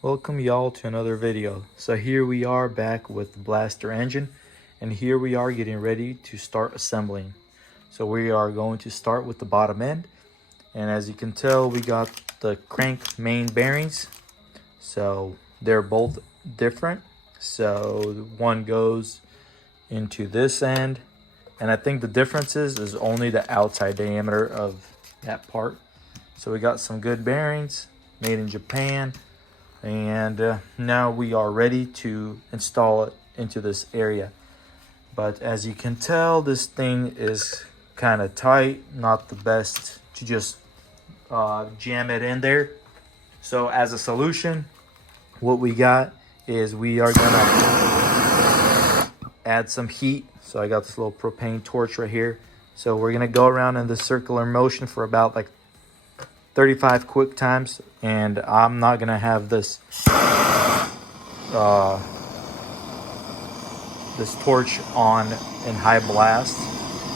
Welcome y'all to another video. So here we are back with the blaster engine, and here we are getting ready to start assembling. So we are going to start with the bottom end, and as you can tell, we got the crank main bearings. So they're both different. So one goes into this end, and I think the difference is only the outside diameter of that part. So we got some good bearings made in Japan. And now we are ready to install it into this area. But as you can tell, this thing is kind of tight, not the best to just jam it in there. So as a solution, what we got is we are gonna add some heat. So I got this little propane torch right here. So we're gonna go around in this circular motion for about like 35 quick times, and I'm not gonna have this this torch on in high blast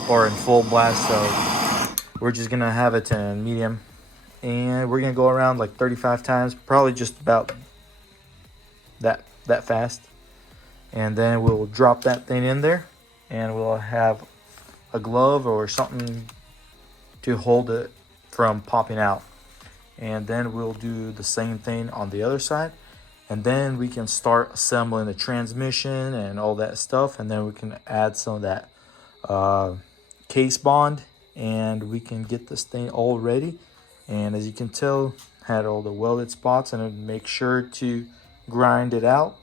or in full blast, so we're just gonna have it in medium, and we're gonna go around like 35 times, probably just about that fast, and then we'll drop that thing in there, and we'll have a glove or something to hold it from popping out. And then we'll do the same thing on the other side, and then we can start assembling the transmission and all that stuff, and then we can add some of that case bond, and we can get this thing all ready. And as you can tell, had all the welded spots, and make sure to grind it out.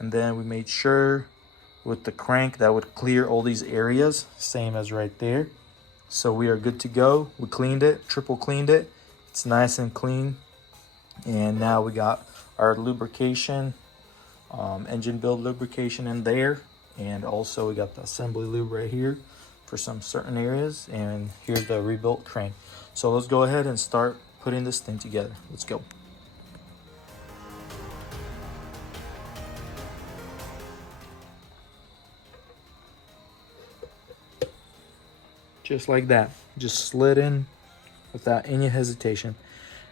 And then we made sure with the crank that would clear all these areas, same as right there. So we are good to go. We cleaned it, triple cleaned it. It's nice and clean. And now we got our lubrication, engine build lubrication in there. And also we got the assembly lube right here for some certain areas. And here's the rebuilt crank. So let's go ahead and start putting this thing together. Let's go. Just like that. Just slid in without any hesitation.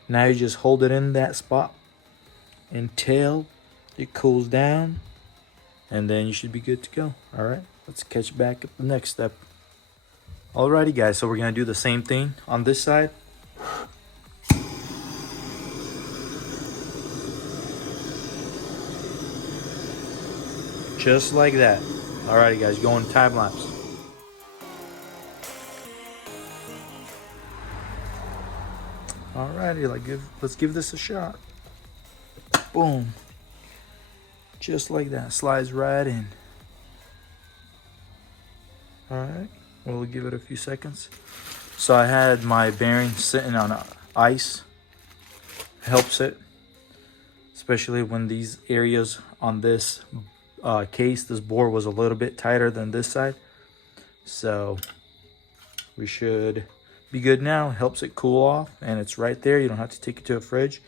Now you just hold it in that spot until it cools down, and then you should be good to go. All right, let's catch back at the next step. Alrighty guys, so we're gonna do the same thing on this side. Just like that. Alrighty guys, going time lapse. Alrighty, let's give this a shot. Boom. Just like that, slides right in. Alright, we'll give it a few seconds. So I had my bearing sitting on ice. Helps it, especially when these areas on this case, this bore was a little bit tighter than this side. So we should be good now. Helps it cool off, and it's right there. You don't have to take it to a fridge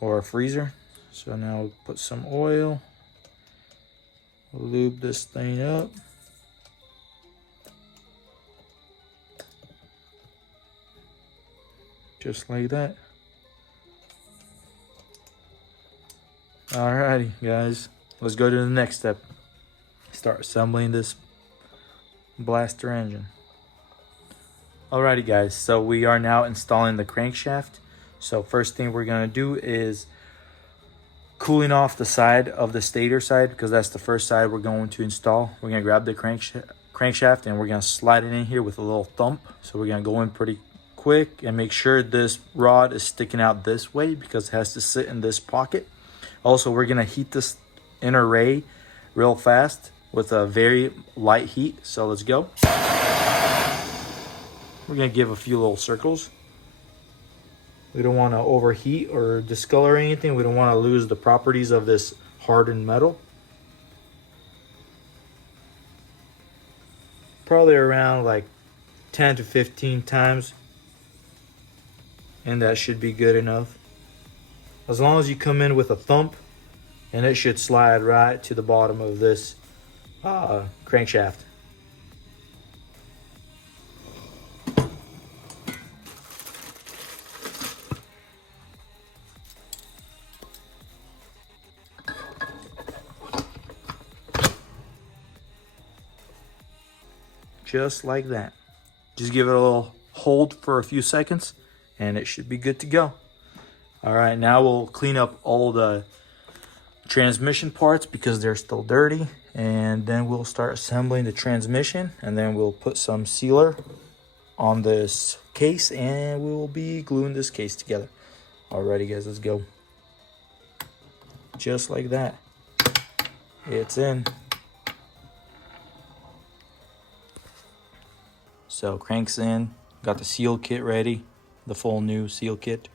or a freezer. So now we'll put some oil, lube this thing up. Just like that. Alrighty guys, let's go to the next step. Start assembling this blaster engine. Alrighty guys, so we are now installing the crankshaft. So first thing we're gonna do is cooling off the side of the stator side, because that's the first side we're going to install. We're gonna grab the crankshaft and we're gonna slide it in here with a little thump. So we're gonna go in pretty quick and make sure this rod is sticking out this way, because it has to sit in this pocket. Also, we're gonna heat this inner ray real fast with a very light heat. So let's go. We're gonna give a few little circles. We don't want to overheat or discolor anything. We don't want to lose the properties of this hardened metal. Probably around like 10 to 15 times, and that should be good enough. As long as you come in with a thump, and it should slide right to the bottom of this crankshaft. just like that. Just give it a little hold for a few seconds and it should be good to go. All right, now we'll clean up all the transmission parts because they're still dirty, and then we'll start assembling the transmission, and then we'll put some sealer on this case and we will be gluing this case together. Alrighty guys, let's go. Just like that, it's in. So cranks in, got the seal kit ready, the full new seal kit.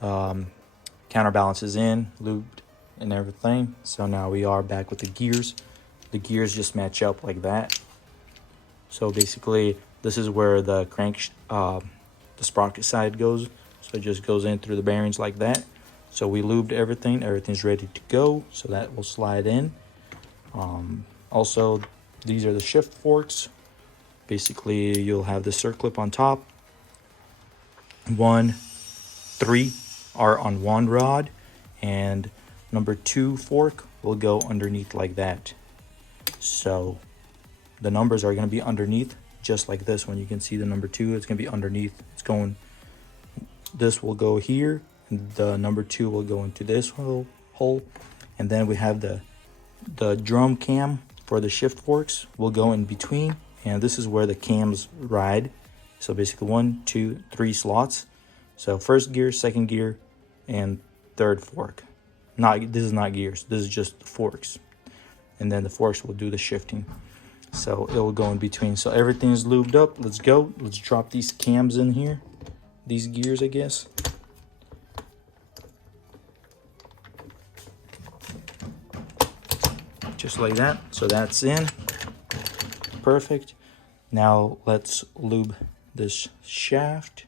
Counterbalance is in, lubed and everything. So now we are back with the gears. The gears just match up like that. So basically this is where the the sprocket side goes. So it just goes in through the bearings like that. So we lubed everything, everything's ready to go. So that will slide in. Also, these are the shift forks. Basically, you'll have the circlip on top. 1, 3 are on one rod, and number 2 fork will go underneath like that. So the numbers are going to be underneath, just like this one. You can see the number 2, it's going to be underneath. It's going, this will go here, and the number 2 will go into this hole. And then we have the drum cam for the shift forks will go in between, and this is where the cams ride. So basically 1, 2, 3 slots. So first gear, second gear, and third fork. This is not gears, this is just forks. And then the forks will do the shifting. So it will go in between. So everything is lubed up. Let's go. Let's drop these cams in here. These gears, I guess. Just like that. So that's in. Perfect. Now let's lube this shaft.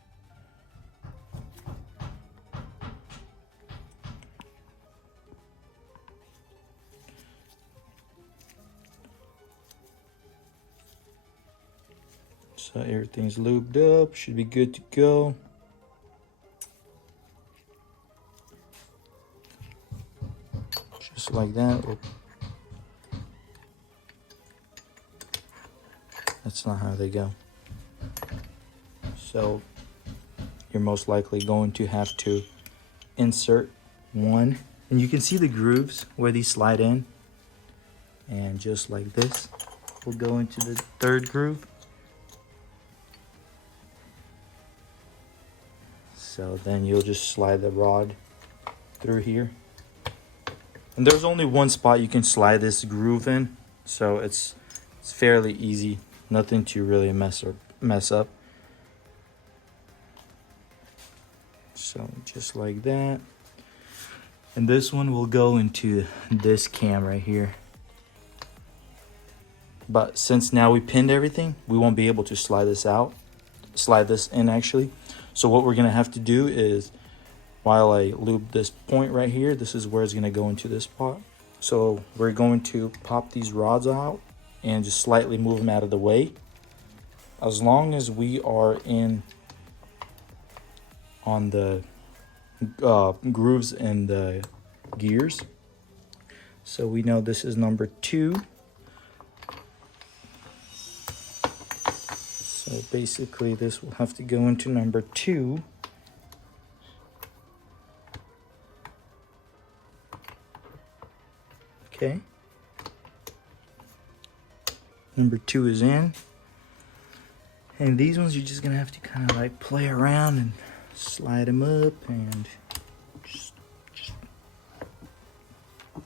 So everything's lubed up, should be good to go. Just like that. That's not how they go. So you're most likely going to have to insert one, and you can see the grooves where these slide in, and just like this, we'll go into the third groove. So then you'll just slide the rod through here. And there's only one spot you can slide this groove in, so it's fairly easy. Nothing to really mess up. So just like that. And this one will go into this cam right here. But since now we pinned everything, we won't be able to slide this in actually. So what we're gonna have to do is, while I lube this point right here, this is where it's gonna go into this spot. So we're going to pop these rods out and just slightly move them out of the way. As long as we are on the grooves and the gears. So we know this is number 2. So basically this will have to go into number 2. Okay. Number 2 is in. And these ones you're just gonna have to kind of like play around and slide them up and just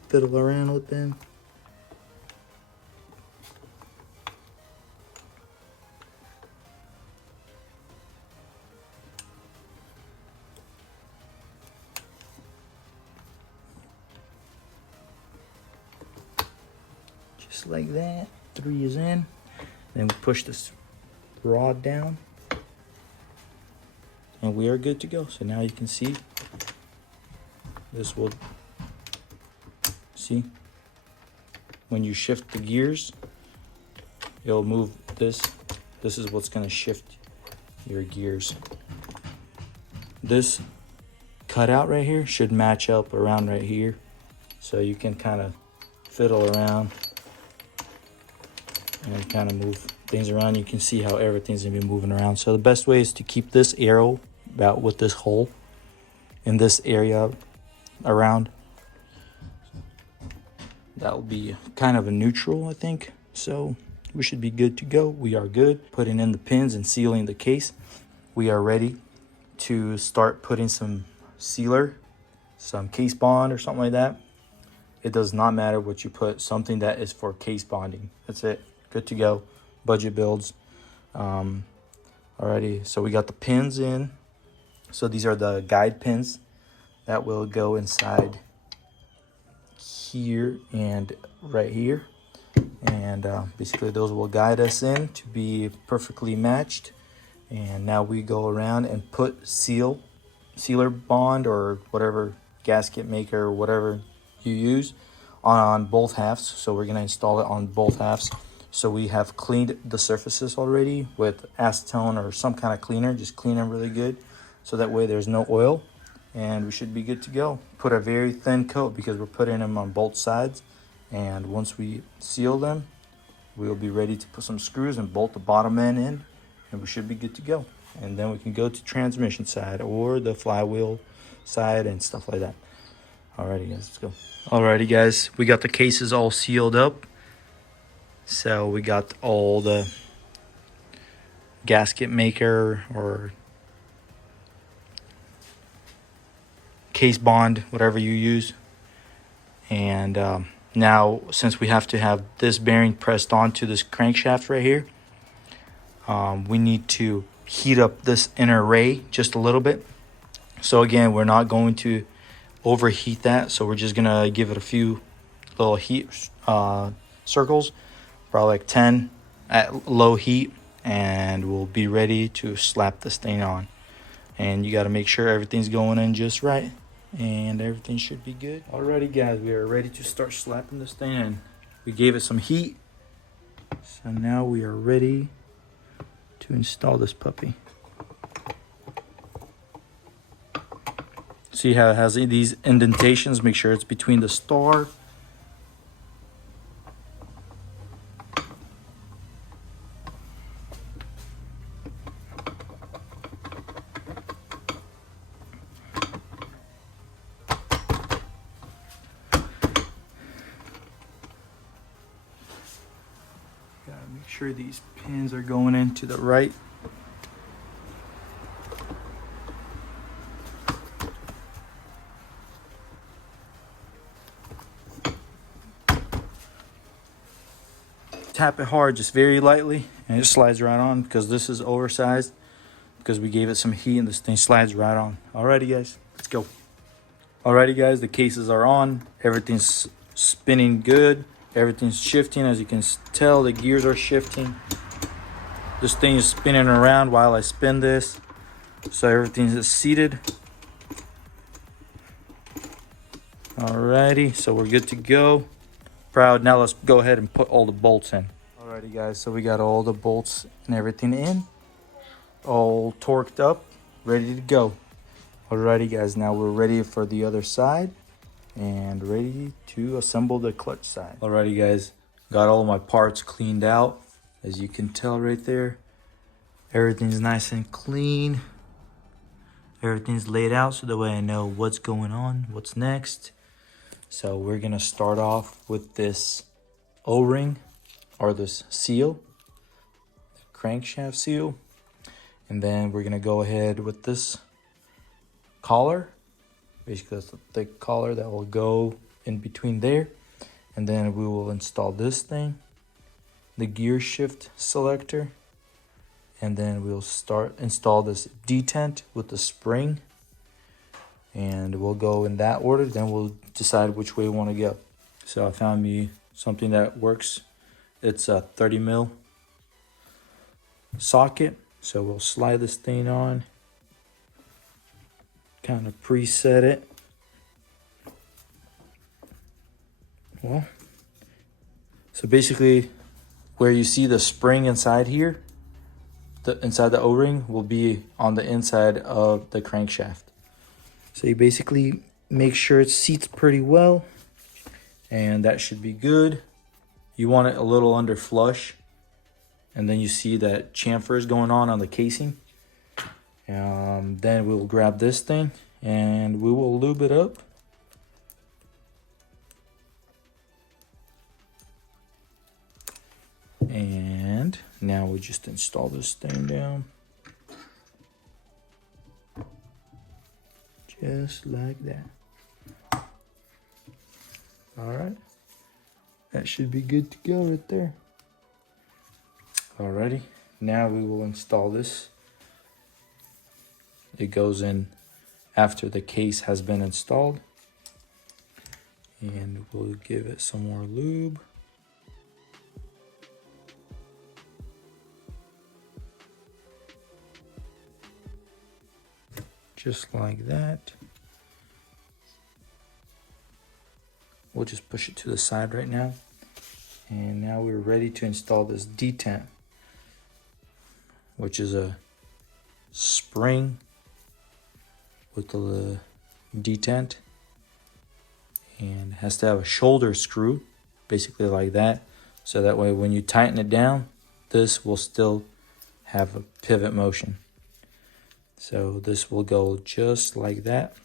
fiddle around with them. Just like that. 3 is in. Then we push this rod down and we are good to go. So now you can see this will see when you shift the gears, it'll move this. This is what's going to shift your gears. This cutout right here should match up around right here, so you can kind of fiddle around and kind of move things around, you can see how everything's gonna be moving around. So the best way is to keep this arrow about with this hole in this area around. That will be kind of a neutral, I think. So we should be good to go. We are good. Putting in the pins and sealing the case. We are ready to start putting some sealer, some case bond or something like that. It does not matter what you put, something that is for case bonding. That's it. Good to go. Budget builds. Alrighty, so we got the pins in. So these are the guide pins that will go inside here and right here. And basically those will guide us in to be perfectly matched. And now we go around and put sealer bond or whatever gasket maker or whatever you use on both halves. So we're going to install it on both halves. So we have cleaned the surfaces already with acetone or some kind of cleaner. Just clean them really good so that way there's no oil, and we should be good to go. Put a very thin coat because we're putting them on both sides, and once we seal them, we'll be ready to put some screws and bolt the bottom end in, and we should be good to go. And then we can go to transmission side or the flywheel side and stuff like that. Alrighty guys, let's go. Alrighty guys, we got the cases all sealed up. So we got all the gasket maker or case bond, whatever you use. And now since we have to have this bearing pressed onto this crankshaft right here, we need to heat up this inner ray just a little bit. So again, we're not going to overheat that. So we're just gonna give it a few little heat circles, probably like 10 at low heat, and we'll be ready to slap this thing on. And you got to make sure everything's going in just right, and everything should be good. Alrighty guys, we are ready to start slapping this thing in. We gave it some heat, so now we are ready to install this puppy. See how it has these indentations? Make sure it's between the star. Gotta make sure these pins are going into the right. Tap it hard, just very lightly, and it slides right on because this is oversized because we gave it some heat and this thing slides right on. Alrighty guys, let's go. Alrighty guys, the cases are on. Everything's spinning good. Everything's shifting. As you can tell, the gears are shifting. This thing is spinning around while I spin this. So everything's seated. Alrighty, so we're good to go. Proud. Now let's go ahead and put all the bolts in. Alrighty guys, so we got all the bolts and everything in. All torqued up, ready to go. Alrighty guys, now we're ready for the other side and ready to assemble the clutch side. Alrighty guys, got all my parts cleaned out. As you can tell right there, everything's nice and clean. Everything's laid out so that way I know what's going on, what's next. So we're gonna start off with this O-ring or this seal, the crankshaft seal. And then we're gonna go ahead with this collar. Basically that's the thick collar that will go in between there. And then we will install this thing, the gear shift selector. And then we'll install this detent with the spring. And we'll go in that order, then we'll decide which way we want to go. So I found me something that works. It's a 30 mil socket. So we'll slide this thing on, kind of preset it. Well, so basically where you see the spring inside here, inside the O-ring will be on the inside of the crankshaft. So you basically make sure it seats pretty well, and that should be good. You want it a little under flush, and then you see that chamfer is going on the casing. Then we'll grab this thing and we will lube it up. And now we just install this thing down. Just like that. All right. That should be good to go right there. Alrighty. Now we will install this. It goes in after the case has been installed. And we'll give it some more lube. Just like that. We'll just push it to the side right now. And now we're ready to install this detent, which is a spring with the detent, and has to have a shoulder screw, basically like that. So that way when you tighten it down, this will still have a pivot motion. So this will go just like that.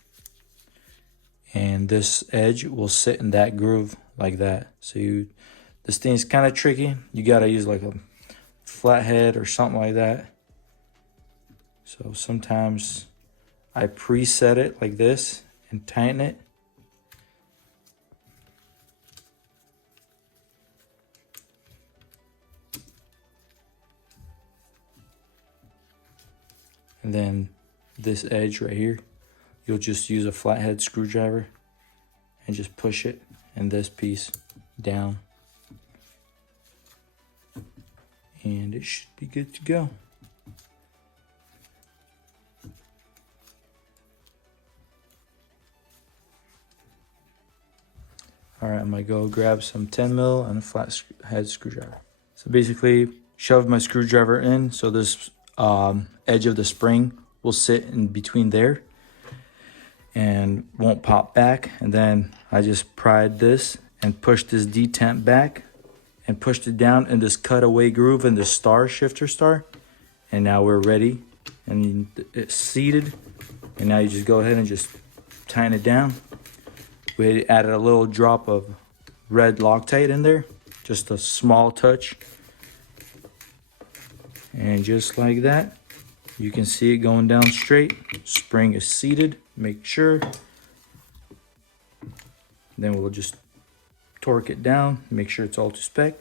And this edge will sit in that groove like that. So this thing is kind of tricky. You gotta use like a flathead or something like that. So sometimes I preset it like this and tighten it. And then this edge right here, you'll just use a flathead screwdriver and just push it and this piece down. And it should be good to go. All right, I'm gonna go grab some 10 mil and a flathead screwdriver. So basically, shove my screwdriver in so this edge of the spring will sit in between there and won't pop back. And then I just pried this and pushed this detent back and pushed it down in this cutaway groove in the shifter star. And now we're ready, and it's seated. And now you just go ahead and just tighten it down. We added a little drop of red Loctite in there, just a small touch. And just like that, you can see it going down straight. Spring is seated, make sure. Then we'll just torque it down, make sure it's all to spec.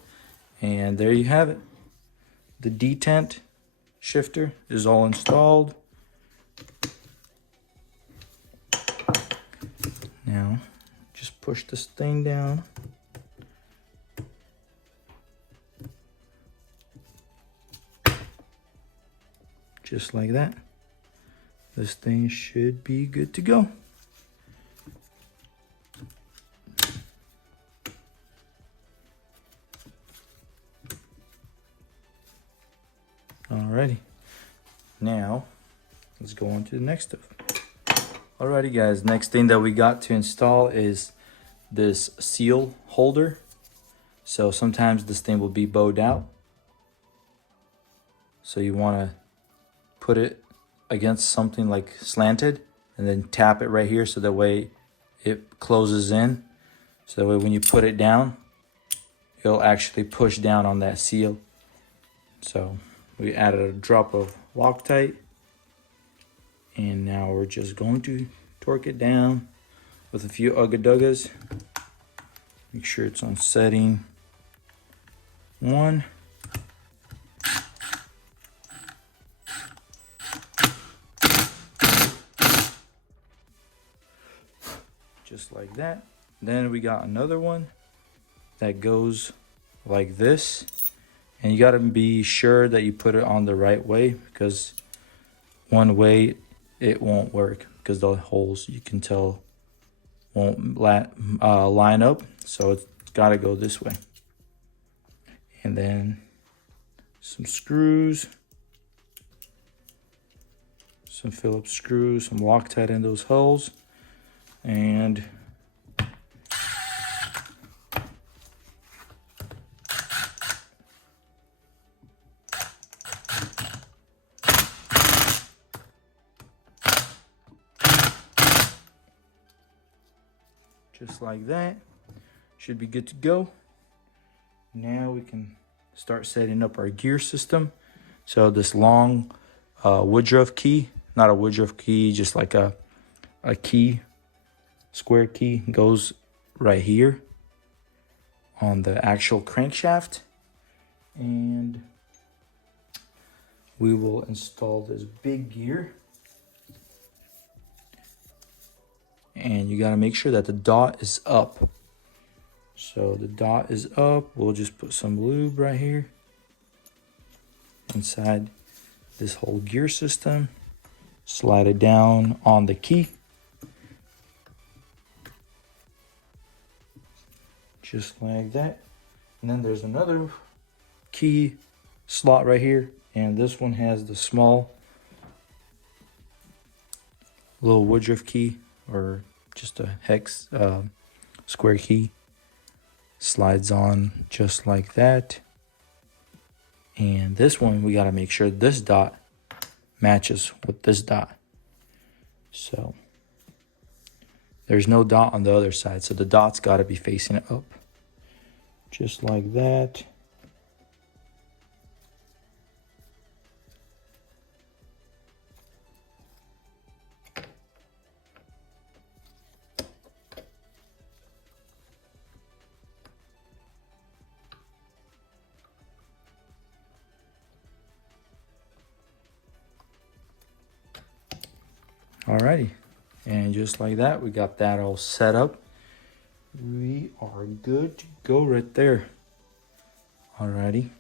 And there you have it. The detent shifter is all installed. Now, just push this thing down. Just like that. This thing should be good to go. Alrighty. Now, let's go on to the next stuff. Alrighty guys, next thing that we got to install is this seal holder. So sometimes this thing will be bowed out. So you want to put it against something like slanted and then tap it right here so that way it closes in. So that way when you put it down, it'll actually push down on that seal. So we added a drop of Loctite. And now we're just going to torque it down with a few ugga-duggas. Make sure it's on setting 1. Just like that. Then we got another one that goes like this. And you got to be sure that you put it on the right way, because one way it won't work because the holes, you can tell, won't line up. So it's got to go this way. And then some screws, some Phillips screws, some Loctite in those holes. And just like that. Should be good to go. Now we can start setting up our gear system. So this long Woodruff key, not a Woodruff key, just like a key, square key, goes right here on the actual crankshaft. And we will install this big gear. And you got to make sure that the dot is up. So the dot is up. We'll just put some lube right here inside this whole gear system. Slide it down on the key. Just like that. And then there's another key slot right here. And this one has the small little Woodruff key, or just a hex square key. Slides on just like that. And this one, we got to make sure this dot matches with this dot. So there's no dot on the other side, so the dot's got to be facing it up. Just like that. Alrighty, and just like that, we got that all set up. We are good to go right there. Alrighty,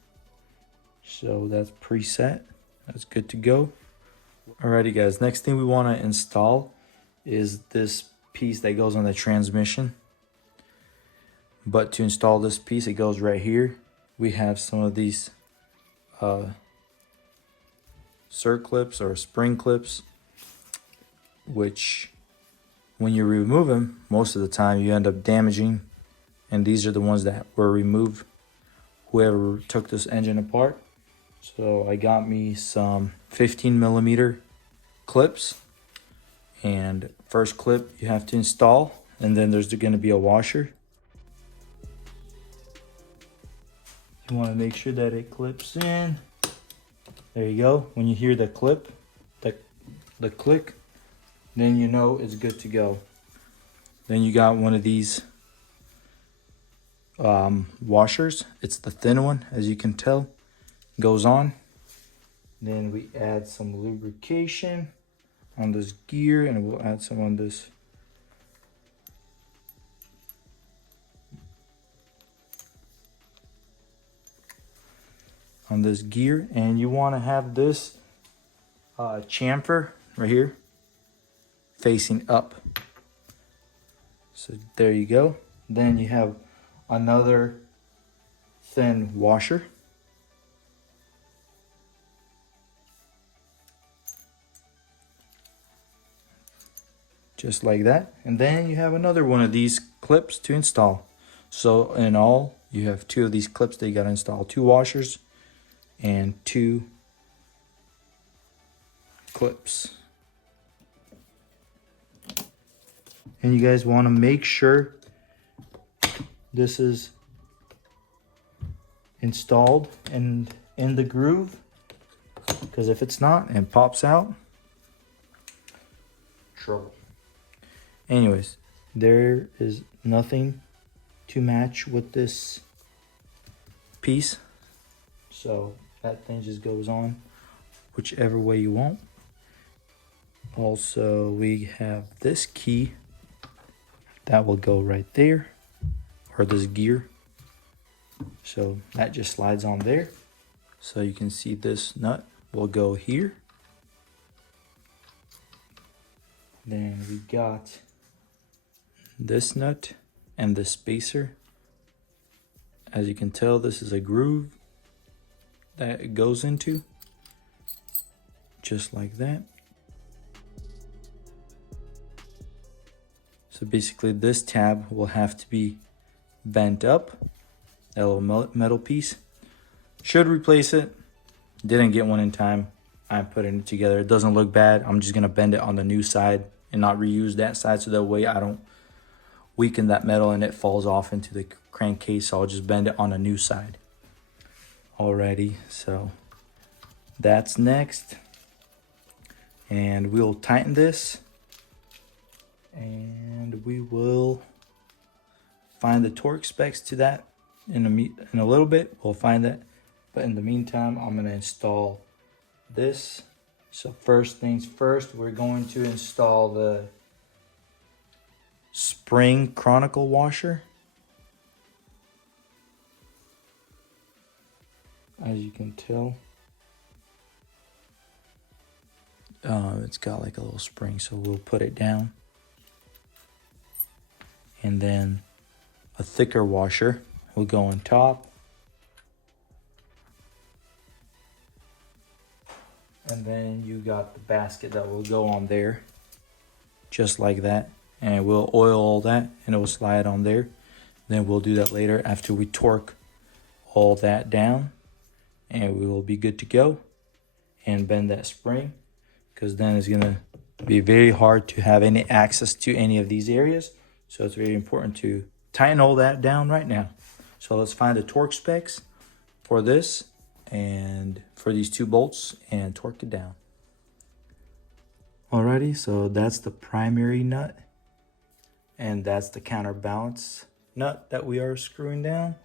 so that's preset. That's good to go. Alrighty guys, next thing we want to install is this piece that goes on the transmission. But to install this piece, it goes right here. We have some of these circlip or spring clips, which when you remove them, most of the time you end up damaging. And these are the ones that were removed, whoever took this engine apart. So I got me some 15mm clips, and first clip you have to install, and then there's going to be a washer. You want to make sure that it clips in. There you go. When you hear the clip, the click, then you know it's good to go. Then you got one of these washers. It's the thin one, as you can tell. Goes on. Then we add some lubrication on this gear, and we'll add some on this gear. And you want to have this chamfer right here facing up. So there you go. Then you have another thin washer. Just like that. And then you have another one of these clips to install. So in all, you have two of these clips that you got to install. 2 washers and 2 clips. And you guys want to make sure this is installed and in the groove, because if it's not and pops out, trouble. Anyways, there is nothing to match with this piece, so that thing just goes on whichever way you want. Also, we have this key that will go right there, or this gear, so that just slides on there. So you can see this nut will go here. Then we got this nut and the spacer. As you can tell, this is a groove that it goes into, just like that. So basically this tab will have to be bent up, that little metal piece. Should replace it, didn't get one in time. I'm putting it together. It doesn't look bad. I'm just gonna bend it on the new side and not reuse that side, so that way I don't weaken that metal and it falls off into the crankcase. So I'll just bend it on a new side. Alrighty, so that's next. And we'll tighten this. And we will find the torque specs to that in a little bit. We'll find that. But in the meantime, I'm going to install this. So first things first, we're going to install the spring chronicle washer. As you can tell, it's got like a little spring, so we'll put it down. And then a thicker washer will go on top. And then you got the basket that will go on there, just like that. And we'll oil all that and it will slide on there. Then we'll do that later after we torque all that down. And we will be good to go and bend that spring, because then it's gonna be very hard to have any access to any of these areas. So it's very important to tighten all that down right now. So let's find the torque specs for this and for these two bolts and torque it down. Alrighty, so that's the primary nut and that's the counterbalance nut that we are screwing down.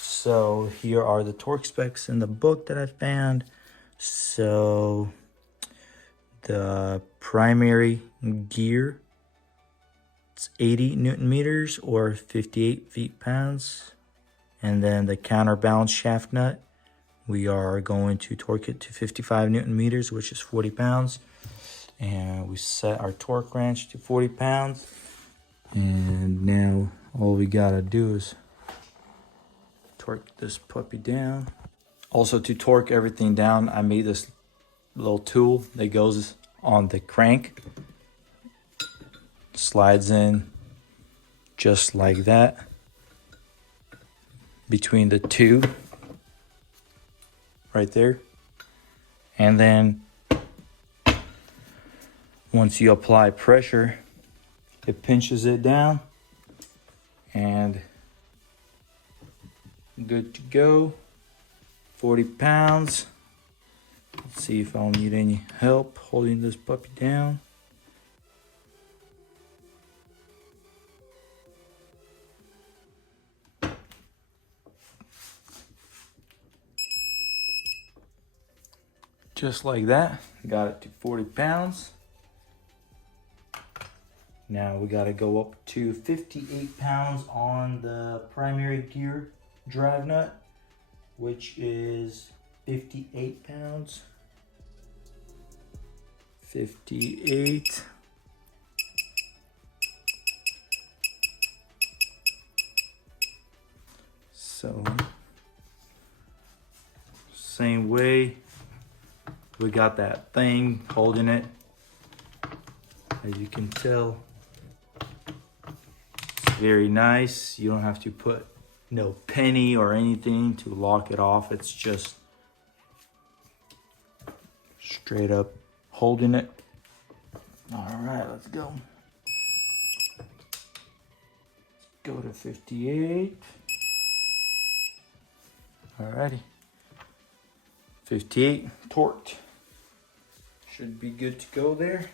So here are the torque specs in the book that I found. So the primary gear, it's 80 Newton meters or 58 feet-pounds. And then the counterbalance shaft nut, we are going to torque it to 55 Newton meters, which is 40 pounds. And we set our torque wrench to 40 pounds. And now all we gotta do is torque this puppy down. Also, to torque everything down, I made this little tool that goes on the crank. Slides in just like that between the two right there. And then once you apply pressure, it pinches it down and good to go. 40 pounds. Let's see if I'll need any help holding this puppy down. Just like that, got it to 40 pounds. Now we gotta go up to 58 pounds on the primary gear drive nut, which is 58 pounds. 58. So, same way, we got that thing holding it. As you can tell, it's very nice. You don't have to put no penny or anything to lock it off. It's just straight up holding it. All right, let's go. Go to 58. Alrighty. 58 torqued. Should be good to go there.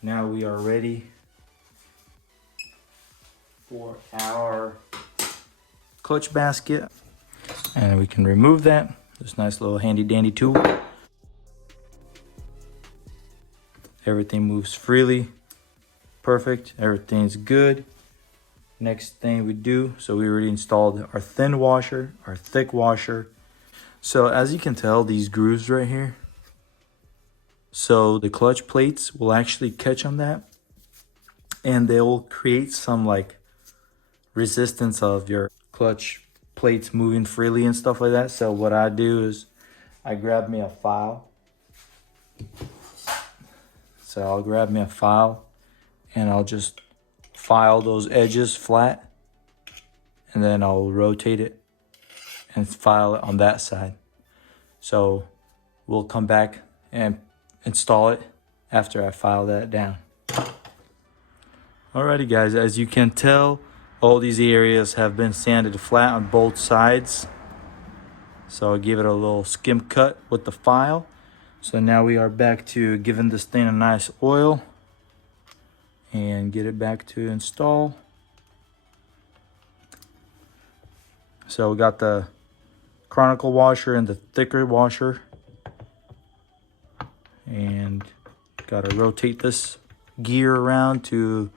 Now we are ready for our clutch basket. And we can remove that. This nice little handy dandy tool. Everything moves freely. Perfect. Everything's good. Next thing we do, so we already installed our thin washer, our thick washer. So as you can tell, these grooves right here, so the clutch plates will actually catch on that and they will create some like resistance of your clutch plates moving freely and stuff like that. So what I do is I grab me a file. So I'll grab me a file and I'll just file those edges flat, and then I'll rotate it and file it on that side. So we'll come back and install it after I file that down. Alrighty guys, as you can tell, all these areas have been sanded flat on both sides. So I'll give it a little skim cut with the file. So now we are back to giving this thing a nice oil and get it back to install. So we got the chronicle washer and the thicker washer, and got to rotate this gear around to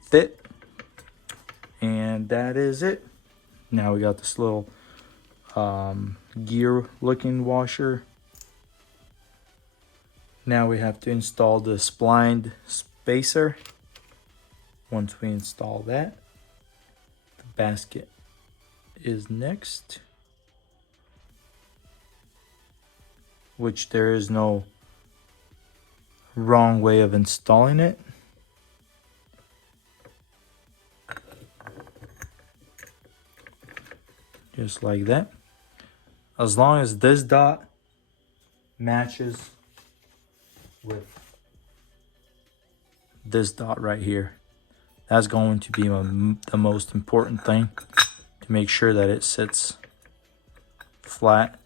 fit, and that is it. Now we got this little gear looking washer. Now we have to install the splined spacer. Once we install that, the basket is next, which there is no wrong way of installing it. Just like that. As long as this dot matches with this dot right here, that's going to be the most important thing, to make sure that it sits flat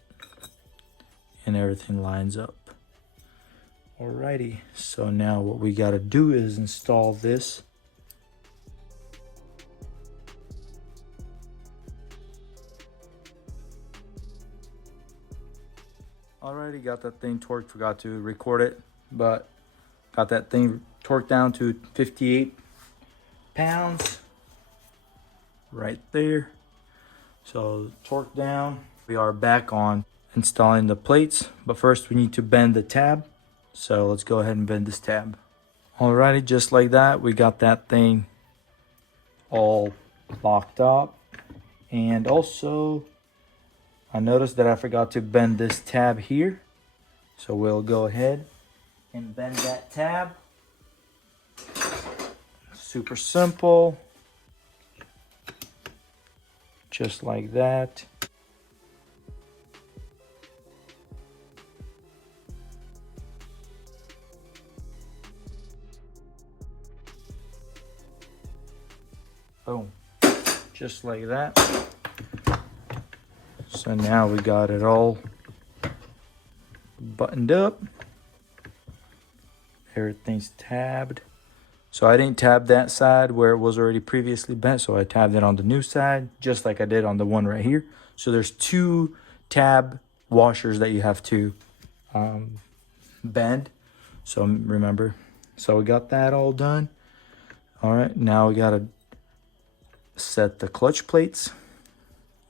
and everything lines up. Alrighty, so now what we got to do is install this. Alrighty, got that thing torqued, forgot to record it, but got that thing torqued down to 58 pounds right there. So torque down. We are back on installing the plates, but first we need to bend the tab. So let's go ahead and bend this tab. Alrighty, just like that, we got that thing all locked up. And also, I noticed that I forgot to bend this tab here. So we'll go ahead and bend that tab. Super simple. Just like that. Boom. Just like that. So now we got it all buttoned up. Everything's tabbed. So I didn't tab that side where it was already previously bent, so I tabbed it on the new side, just like I did on the one right here. So there's two tab washers that you have to bend. So remember. So we got that all done. All right, now we gotta set the clutch plates,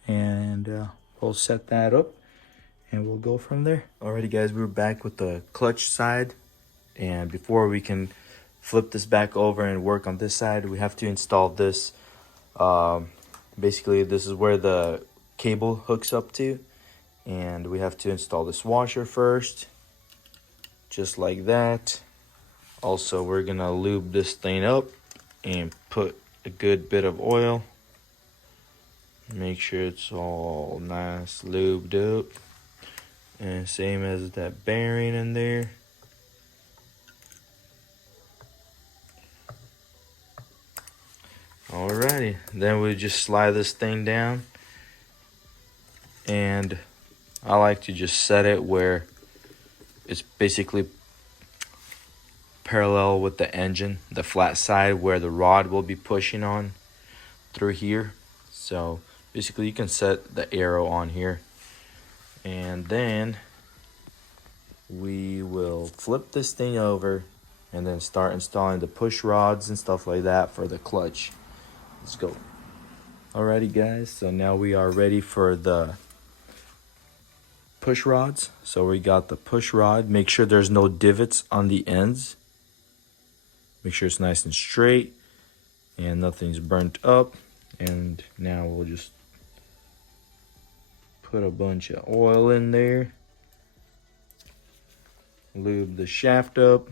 and we'll set that up and we'll go from there. Alrighty guys, we're back with the clutch side, and before we can flip this back over and work on this side, we have to install this. Basically this is where the cable hooks up to, and we have to install this washer first, just like that. Also, we're gonna lube this thing up and put a good bit of oil. Make sure it's all nice lubed up, and same as that bearing in there. Alrighty, then we just slide this thing down, and I like to just set it where it's basically parallel with the engine, the flat side where the rod will be pushing on through here. So basically you can set the arrow on here, and then we will flip this thing over and then start installing the push rods and stuff like that for the clutch. Let's go. Alrighty guys, so now we are ready for the push rods. So we got the push rod. Make sure there's no divots on the ends. Make sure it's nice and straight and nothing's burnt up. And now we'll just put a bunch of oil in there. Lube the shaft up.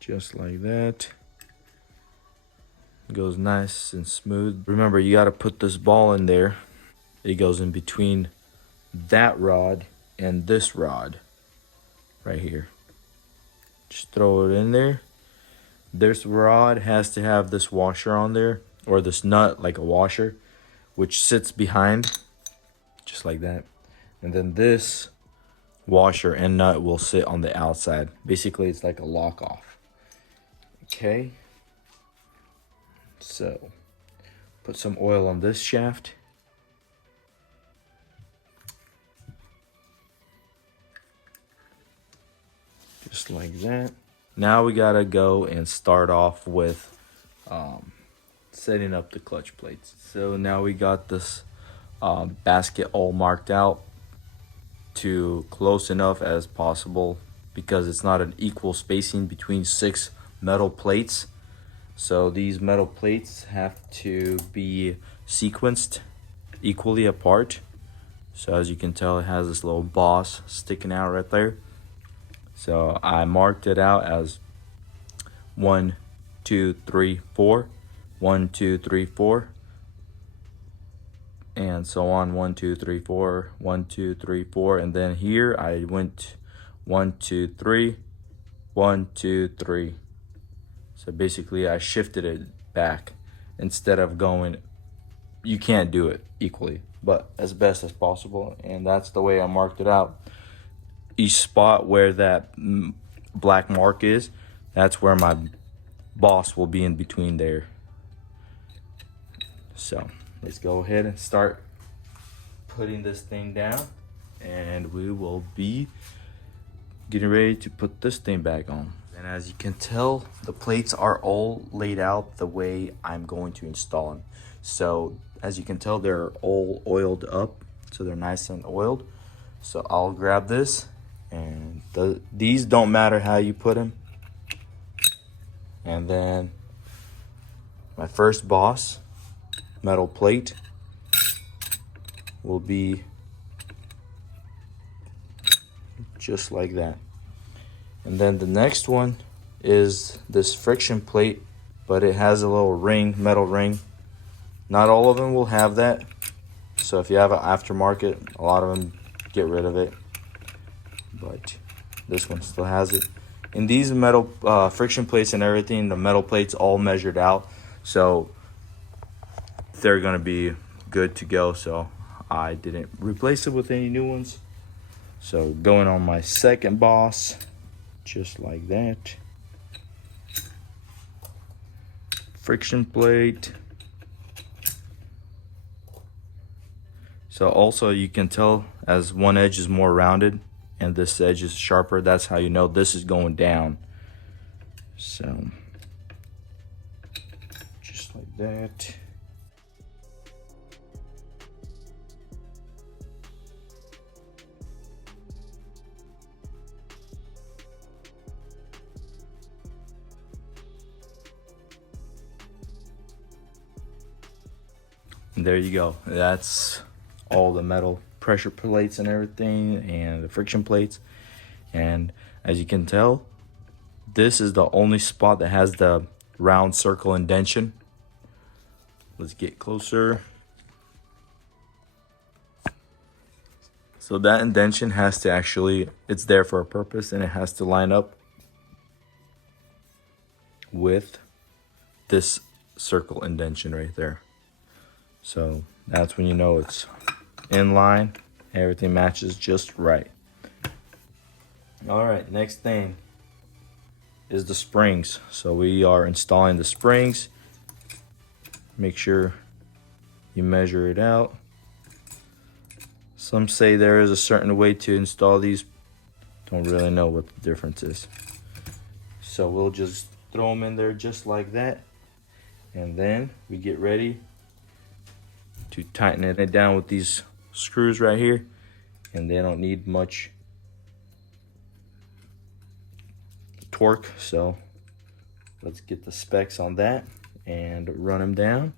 Just like that. It goes nice and smooth. Remember, you got to put this ball in there. It goes in between that rod and this rod right here. Just throw it in there. This rod has to have this washer on there, or this nut like a washer, which sits behind, just like that. And then this washer and nut will sit on the outside. Basically, it's like a lock off. Okay. So, put some oil on this shaft. Just like that. Now we gotta go and start off with setting up the clutch plates. So now we got this basket all marked out to close enough as possible, because it's not an equal spacing between 6 metal plates. So these metal plates have to be sequenced equally apart. So as you can tell, it has this little boss sticking out right there. So I marked it out as 1, 2, 3, 4, 1, 2, 3, 4, and so on. 1, 2, 3, 4, 1, 2, 3, 4, and then here I went 1, 2, 3, 1, 2, 3. So basically I shifted it back instead of going. You can't do it equally, but as best as possible, and that's the way I marked it out. Each spot where that black mark is, that's where my boss will be in between there. So let's go ahead and start putting this thing down, and we will be getting ready to put this thing back on. And as you can tell, the plates are all laid out the way I'm going to install them. So as you can tell, they're all oiled up, so they're nice and oiled. So I'll grab this, and these don't matter how you put them. And then my first boss metal plate will be just like that. And then the next one is this friction plate, but it has a little ring, metal ring. Not all of them will have that. So if you have an aftermarket, a lot of them get rid of it. But this one still has it. And these metal friction plates and everything, the metal plates all measured out. So they're gonna be good to go. So I didn't replace it with any new ones. So going on my second boss, just like that. Friction plate. So also you can tell as one edge is more rounded and this edge is sharper, that's how you know this is going down. So just like that. And there you go. That's all the metal pressure plates and everything, and the friction plates. And as you can tell, this is the only spot that has the round circle indentation. Let's get closer. So that indentation has to actually, it's there for a purpose, and it has to line up with this circle indentation right there. So that's when you know it's in line, everything matches just right. All right, next thing is the springs. So we are installing the springs. Make sure you measure it out. Some say there is a certain way to install these. Don't really know what the difference is. So we'll just throw them in there just like that. And then we get ready to tighten it down with these screws right here, and they don't need much torque. So let's get the specs on that and run them down,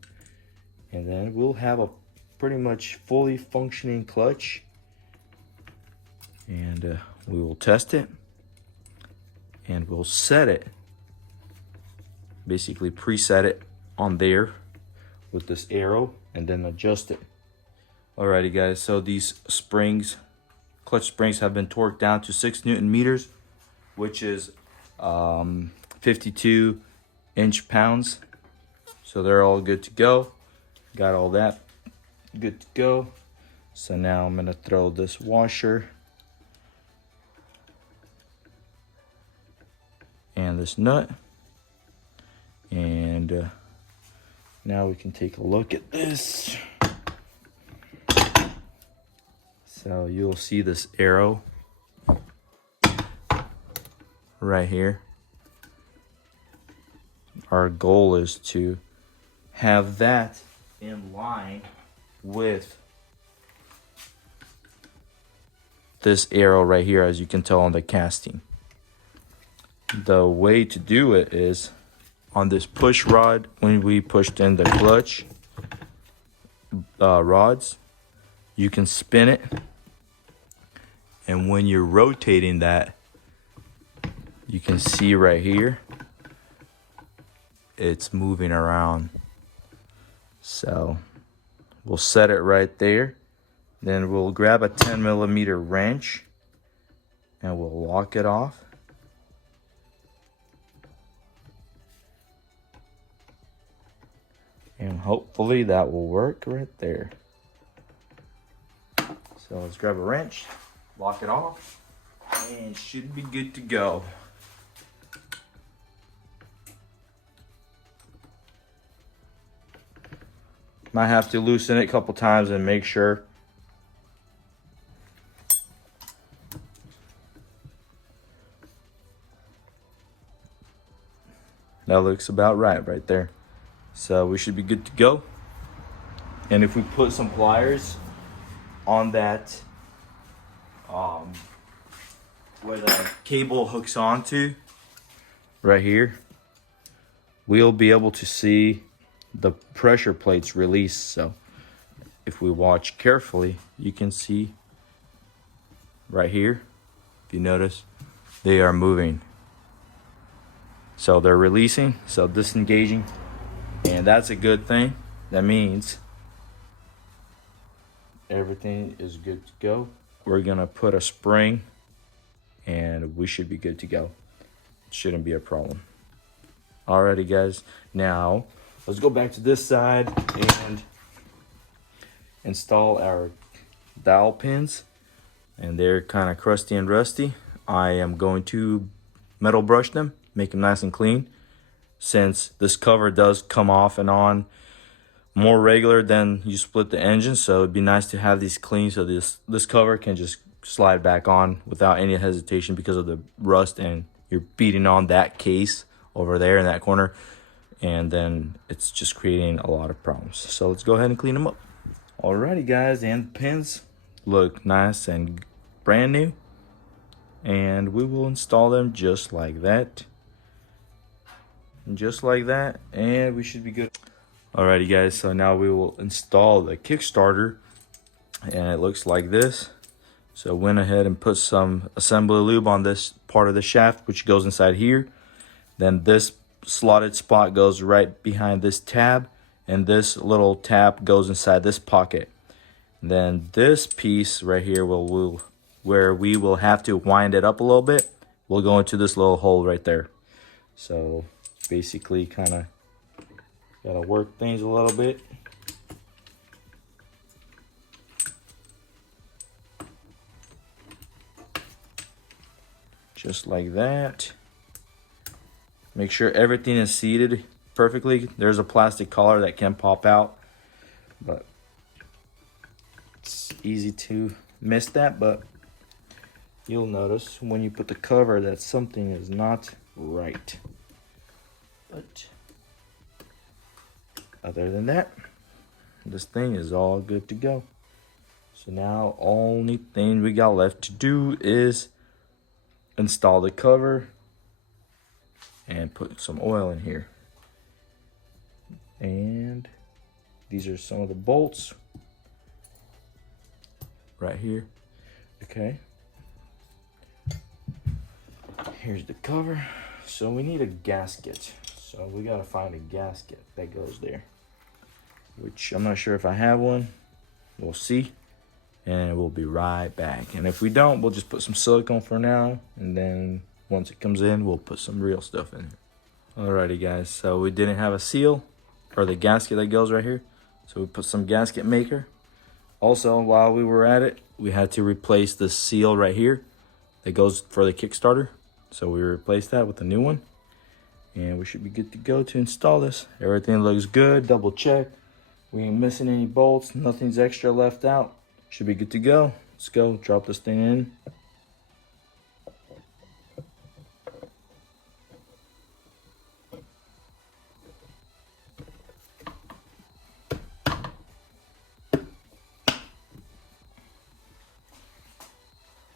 and then we'll have a pretty much fully functioning clutch, and we will test it, and we'll set it, basically preset it on there with this arrow, and then adjust it. Alrighty guys, so these springs, clutch springs, have been torqued down to 6 Newton meters, which is 52 inch-pounds. So they're all good to go. Got all that good to go. So now I'm gonna throw this washer and this nut. And now we can take a look at this. So you'll see this arrow right here. Our goal is to have that in line with this arrow right here, as you can tell on the casting. The way to do it is on this push rod. When we pushed in the clutch rods, you can spin it, and when you're rotating that, you can see right here it's moving around. So we'll set it right there. Then we'll grab a 10mm wrench and we'll lock it off. And hopefully that will work right there. So let's grab a wrench, lock it off, and it should be good to go. Might have to loosen it a couple times and make sure. That looks about right there. So we should be good to go. And if we put some pliers on that where the cable hooks onto right here, we'll be able to see the pressure plates release. So if we watch carefully, you can see right here, if you notice, they are moving. So they're releasing, so disengaging, and that's a good thing. That means everything is good to go. We're gonna put a spring and we should be good to go. It shouldn't be a problem. Alrighty guys, now let's go back to this side and install our dowel pins. And they're kind of crusty and rusty. I am going to metal brush them, make them nice and clean. Since this cover does come off and on more regular than you split the engine, so it'd be nice to have these clean so this cover can just slide back on without any hesitation because of the rust, and you're beating on that case over there in that corner, and then it's just creating a lot of problems. So let's go ahead and clean them up. Alrighty guys, and the pins look nice and brand new, and we will install them just like that. Just like that, and we should be good. Alrighty guys, so now we will install the kickstarter, and it looks like this. So went ahead and put some assembly lube on this part of the shaft, which goes inside here. Then this slotted spot goes right behind this tab, and this little tab goes inside this pocket. Then this piece right here where we will have to wind it up a little bit, will go into this little hole right there. So basically kind of gotta work things a little bit. Just like that. Make sure everything is seated perfectly. There's a plastic collar that can pop out, but it's easy to miss that. But you'll notice when you put the cover that something is not right. But other than that, this thing is all good to go. So now only thing we got left to do is install the cover and put some oil in here. And these are some of the bolts right here. Okay, here's the cover. So we need a gasket. So we gotta find a gasket that goes there, which I'm not sure if I have one. We'll see, and we'll be right back. And if we don't, we'll just put some silicone for now, and then once it comes in, we'll put some real stuff in. Alrighty guys, so we didn't have a seal or the gasket that goes right here. So we put some gasket maker. Also, while we were at it, we had to replace the seal right here that goes for the Kickstarter. So we replaced that with a new one. And we should be good to go to install this. Everything looks good, double check. We ain't missing any bolts, nothing's extra left out. Should be good to go. Let's go, drop this thing in.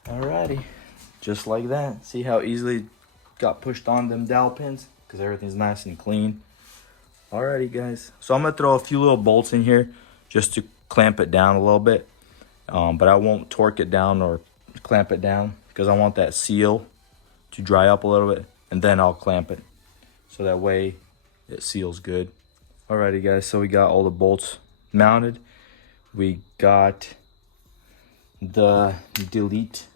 Alrighty, just like that. See how easily it got pushed on them dowel pins? Because everything's nice and clean. Alrighty guys, so I'm gonna throw a few little bolts in here just to clamp it down a little bit. But I won't torque it down or clamp it down because I want that seal to dry up a little bit, and then I'll clamp it. So that way it seals good. Alrighty guys, so we got all the bolts mounted. We got the delete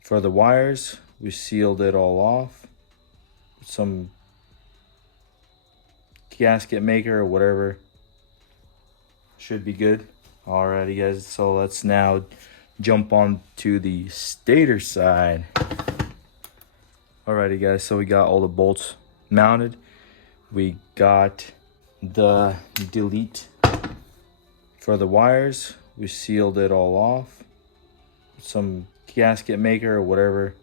for the wires. We sealed it all off. Some gasket maker or whatever. Should be good. Alrighty guys, so let's now jump on to the stator side. Alrighty guys, so we got all the bolts mounted. We got the delete for the wires. We sealed it all off. Some gasket maker or whatever.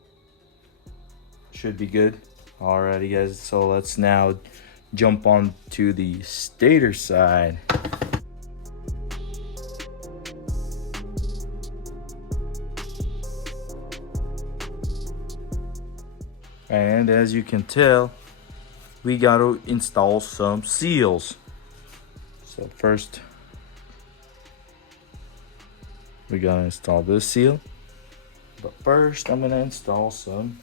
Should be good. Alrighty guys, so let's now jump on to the stator side. And as you can tell, we got to install some seals. So first, we got to install this seal. But first, I'm going to install some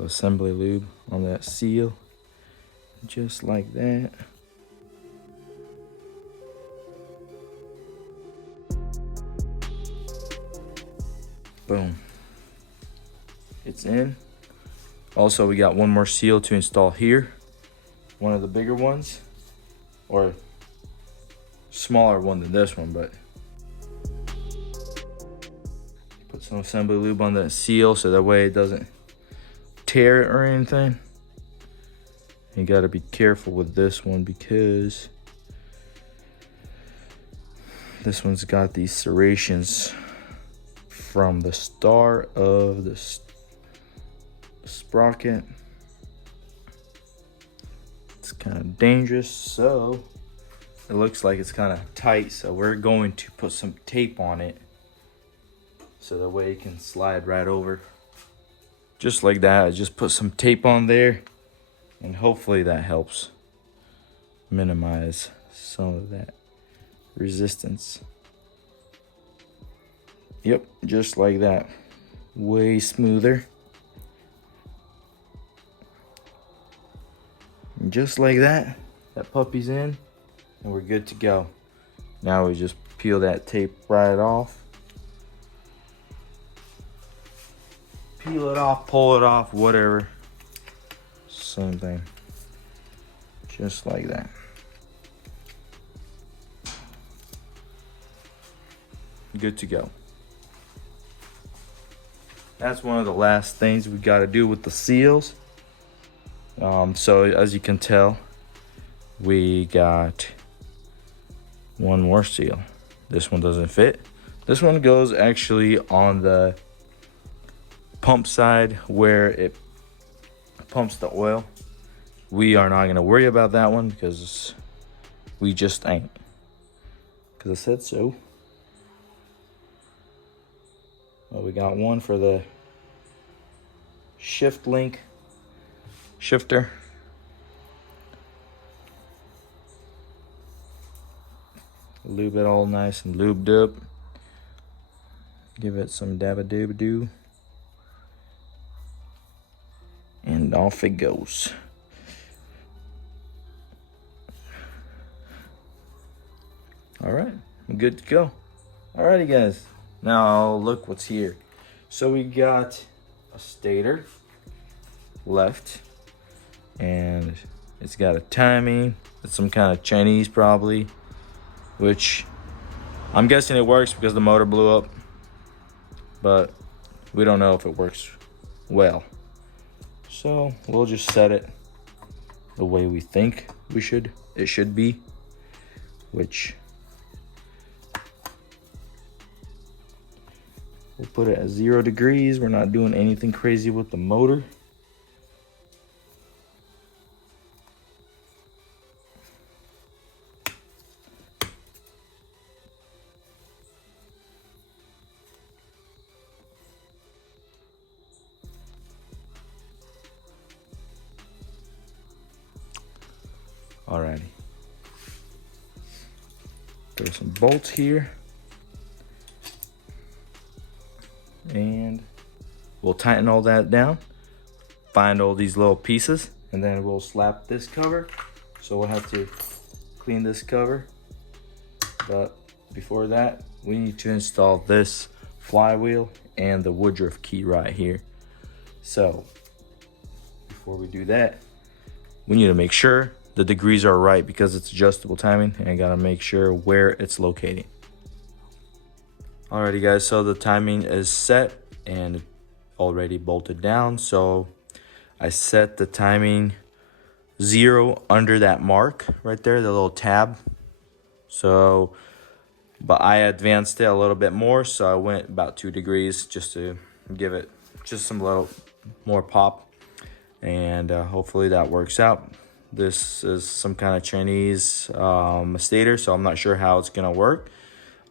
assembly lube on that seal. Just like that. Boom. It's in. Also, we got one more seal to install here. One of the bigger ones. Or smaller one than this one, but put some assembly lube on that seal so that way it doesn't tear it or anything. You got to be careful with this one because this one's got these serrations from the start of the sprocket. It's kind of dangerous, so it looks like it's kind of tight, so we're going to put some tape on it so that way it can slide right over. Just like that. I just put some tape on there, and hopefully that helps minimize some of that resistance. Yep, just like that. Way smoother. And just like that, that puppy's in, and we're good to go. Now we just peel that tape right off. Peel it off, pull it off, whatever. Same thing. Just like that. Good to go. That's one of the last things we got to do with the seals. So as you can tell, we got one more seal. This one doesn't fit. This one goes actually on the pump side where it pumps the oil. We are not going to worry about that one because we just ain't. Because I said so. Well, we got one for the shift link shifter. Lube it all nice and lubed up. Give it some dabba-dooba-doo. And off it goes. All right, I'm good to go. Alrighty guys, now look what's here. So we got a stator left, and it's got a timing. It's some kind of Chinese probably, which I'm guessing it works because the motor blew up, but we don't know if it works well. So we'll just set it the way we think it should be, which we'll put it at 0 degrees. We're not doing anything crazy with the motor. Alrighty. Throw some bolts here. And we'll tighten all that down. Find all these little pieces, and then we'll slap this cover. So we'll have to clean this cover. But before that, we need to install this flywheel and the woodruff key right here. So before we do that, we need to make sure the degrees are right because it's adjustable timing, and I gotta make sure where it's located. Alrighty guys, so the timing is set and already bolted down. So I set the timing 0 under that mark right there, the little tab. So, but I advanced it a little bit more, so I went about 2 degrees just to give it just some little more pop, and hopefully that works out. This is some kind of Chinese stator, so I'm not sure how it's gonna work.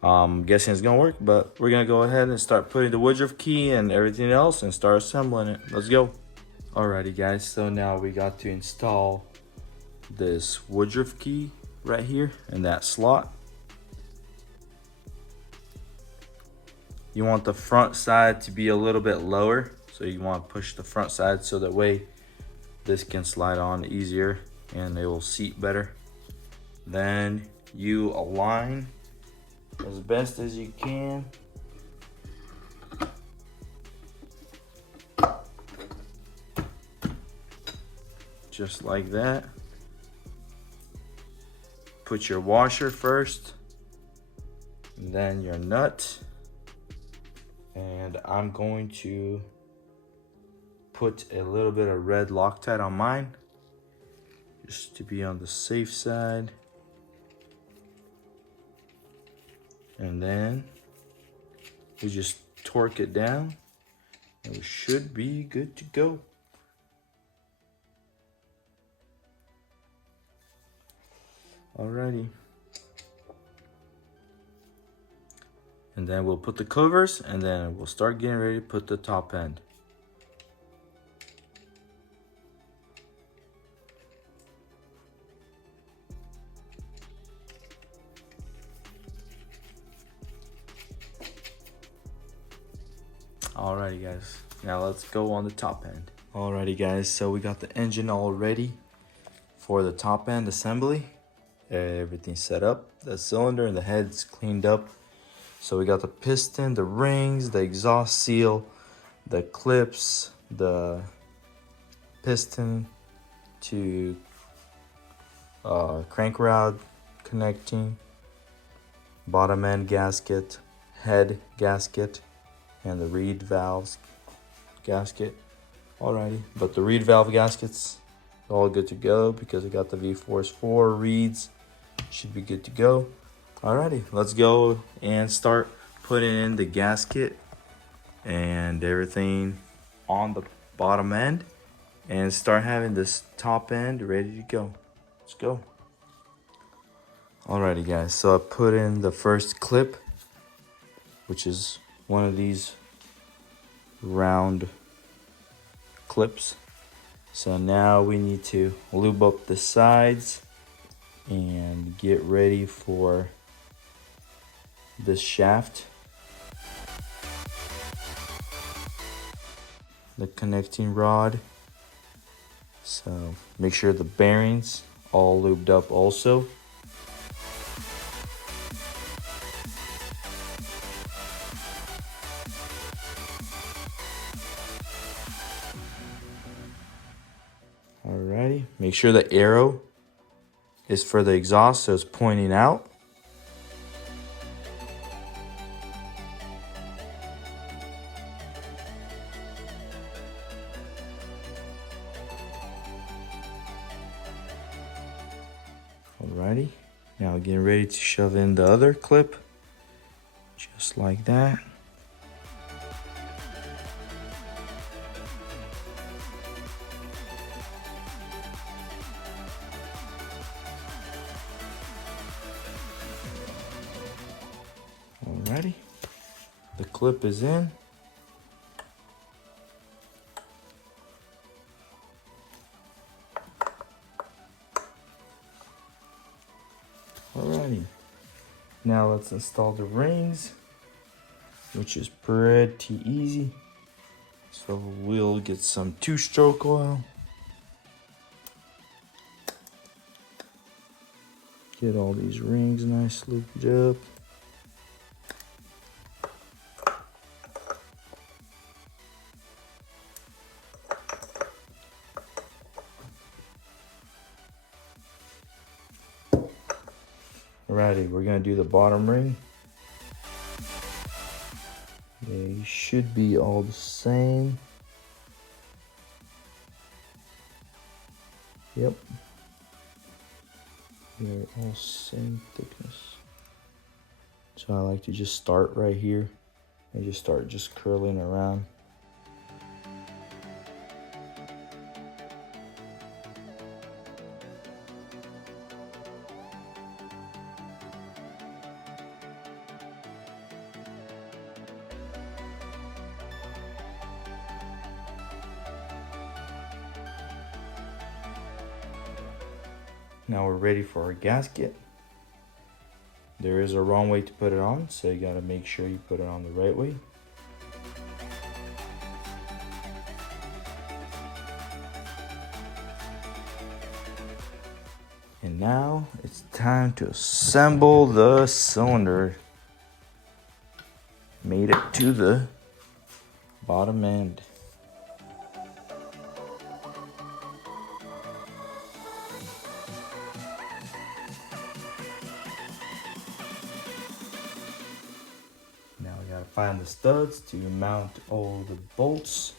I'm guessing it's gonna work, but we're gonna go ahead and start putting the woodruff key and everything else and start assembling it. Let's go. Alrighty guys, so now we got to install this woodruff key right here in that slot. You want the front side to be a little bit lower, so you want to push the front side so that way this can slide on easier and it will seat better. Then you align as best as you can. Just like that. Put your washer first, then your nut. And I'm going to put a little bit of red Loctite on mine, just to be on the safe side. And then we just torque it down and we should be good to go. Alrighty. And then we'll put the covers, and then we'll start getting ready to put the top end. Alrighty guys, now let's go on the top end. Alrighty guys, so we got the engine all ready for the top end assembly. Everything's set up. The cylinder and the head's cleaned up. So we got the piston, the rings, the exhaust seal, the clips, the piston to crank rod connecting, bottom end gasket, head gasket, and the reed valves gasket. Alrighty, but the reed valve gaskets all good to go because I got the V-Force 4 reeds. Should be good to go. Alrighty, let's go and start putting in the gasket and everything on the bottom end and start having this top end ready to go. Let's go. Alrighty guys, so I put in the first clip, which is one of these round clips. So now we need to lube up the sides and get ready for this shaft. The connecting rod. So make sure the bearings all lubed up also. Alrighty, make sure the arrow is for the exhaust, so it's pointing out. Alrighty, now getting ready to shove in the other clip, just like that. Alrighty, the clip is in. Alrighty, now let's install the rings, which is pretty easy. So we'll get some 2-stroke oil. Get all these rings nice looped up. Alrighty, we're gonna do the bottom ring. They should be all the same. Yep. They're all same thickness. So I like to just start right here and just start just curling around. Now we're ready for our gasket. There is a wrong way to put it on, so you gotta make sure you put it on the right way. And now it's time to assemble the cylinder. Made it to the bottom end. Now we gotta find the studs to mount all the bolts.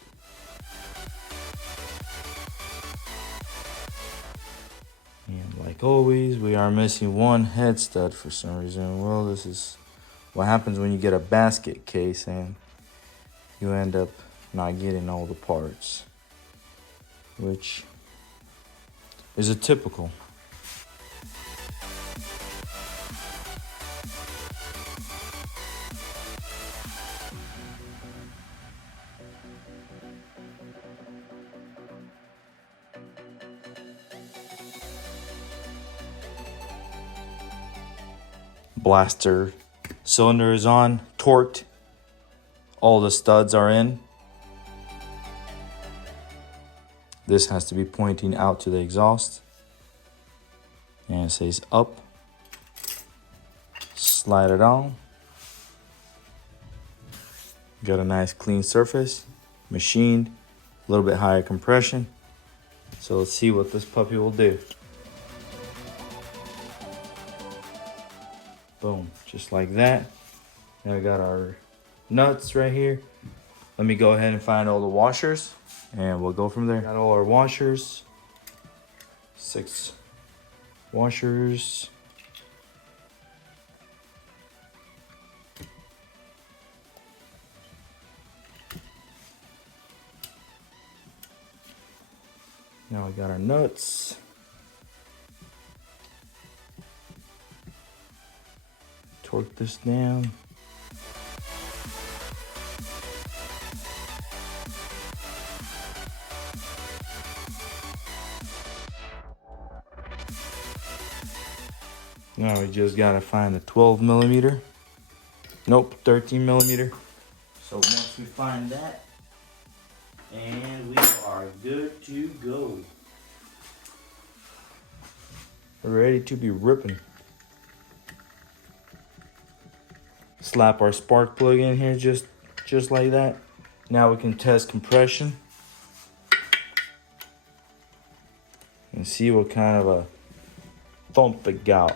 And like always, we are missing one head stud for some reason. Well, this is what happens when you get a basket case and you end up not getting all the parts, which is a typical. Blaster cylinder is on, torqued. All the studs are in. This has to be pointing out to the exhaust. And it says up. Slide it on. Got a nice clean surface. Machined. A little bit higher compression. So let's see what this puppy will do. Boom, just like that. Now we got our nuts right here. Let me go ahead and find all the washers and we'll go from there. Got all our washers. 6 washers. Now we got our nuts. Torque this down. Now we just gotta find the 12 millimeter. Nope, 13 millimeter. So once we find that, and we are good to go. We're ready to be ripping. Slap our spark plug in here just like that. Now we can test compression. and see what kind of a thump it got.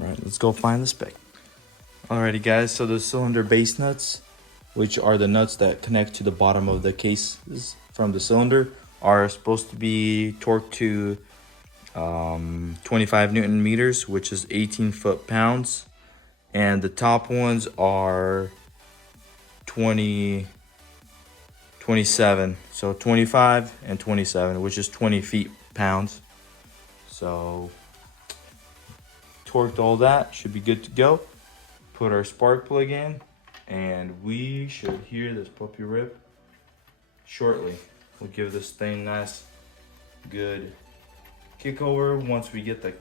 Alright, let's go find the spec. Alrighty guys, so the cylinder base nuts, which are the nuts that connect to the bottom of the cases from the cylinder, are supposed to be torqued to 25 Newton meters, which is 18 foot-pounds. And the top ones are 27. So 25 and 27, which is 20 feet-pounds. So torqued all that, should be good to go. Put our spark plug in, and we should hear this puppy rip shortly. We'll give this thing nice, good kick over once we get the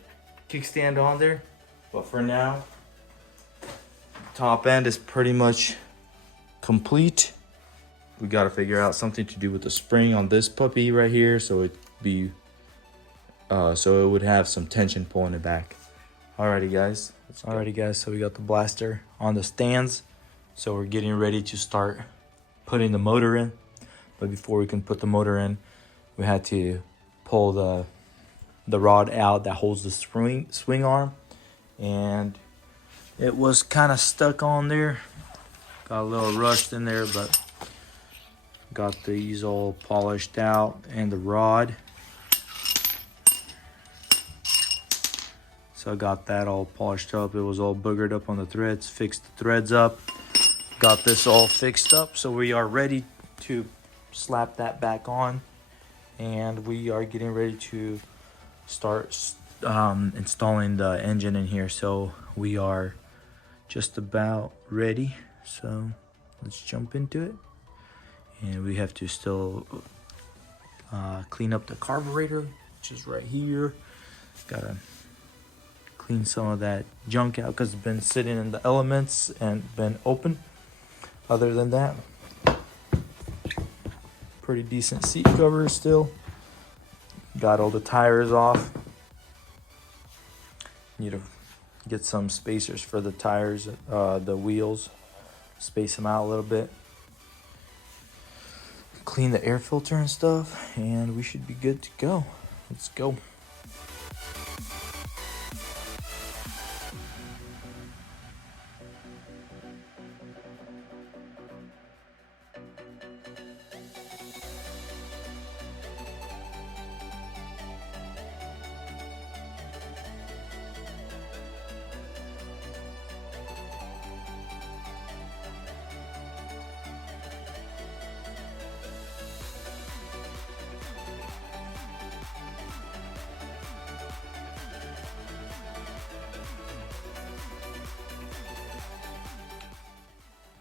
kickstand on there. But for now, top end is pretty much complete. We got to figure out something to do with the spring on this puppy right here, so it would have some tension pulling it back. Alrighty guys, so we got the blaster on the stands, so we're getting ready to start putting the motor in. But before we can put the motor in, we had to pull the rod out that holds the swing arm, and it was kind of stuck on there. Got a little rushed in there, but got these all polished out, and the rod. So I got that all polished up. It was all boogered up on the threads, fixed the threads up, got this all fixed up. So we are ready to slap that back on, and we are getting ready to start installing the engine in here. So we are just about ready. So let's jump into it. And we have to still clean up the carburetor, which is right here. Gotta clean some of that junk out because it's been sitting in the elements and been open. Other than that, pretty decent seat cover still. Got all the tires off. Need to get some spacers for the tires, the wheels, space them out a little bit. Clean the air filter and stuff, and we should be good to go. Let's go.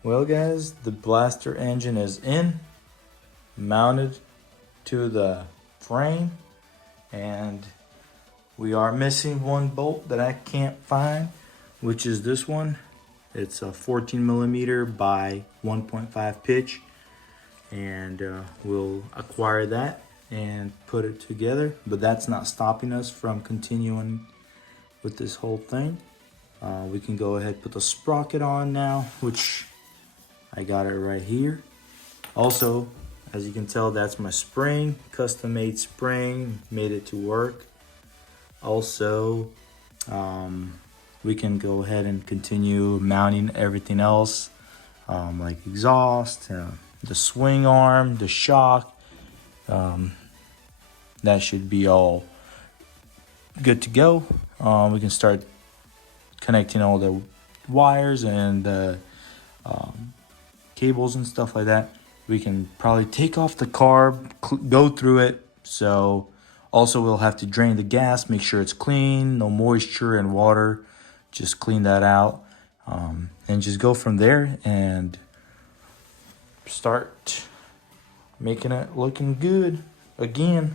Well guys, the blaster engine is in, mounted to the frame, and we are missing one bolt that I can't find, which is this one. It's a 14 millimeter by 1.5 pitch, and we'll acquire that and put it together, but that's not stopping us from continuing with this whole thing. We can go ahead and put the sprocket on now, which I got it right here. Also, as you can tell, that's my spring, custom made spring, made it to work. Also, we can go ahead and continue mounting everything else, like exhaust, the swing arm, the shock. That should be all good to go. We can start connecting all the wires and the cables and stuff like that. We can probably take off the carb, go through it. So also we'll have to drain the gas, make sure it's clean, no moisture and water, just clean that out, and just go from there and start making it looking good again.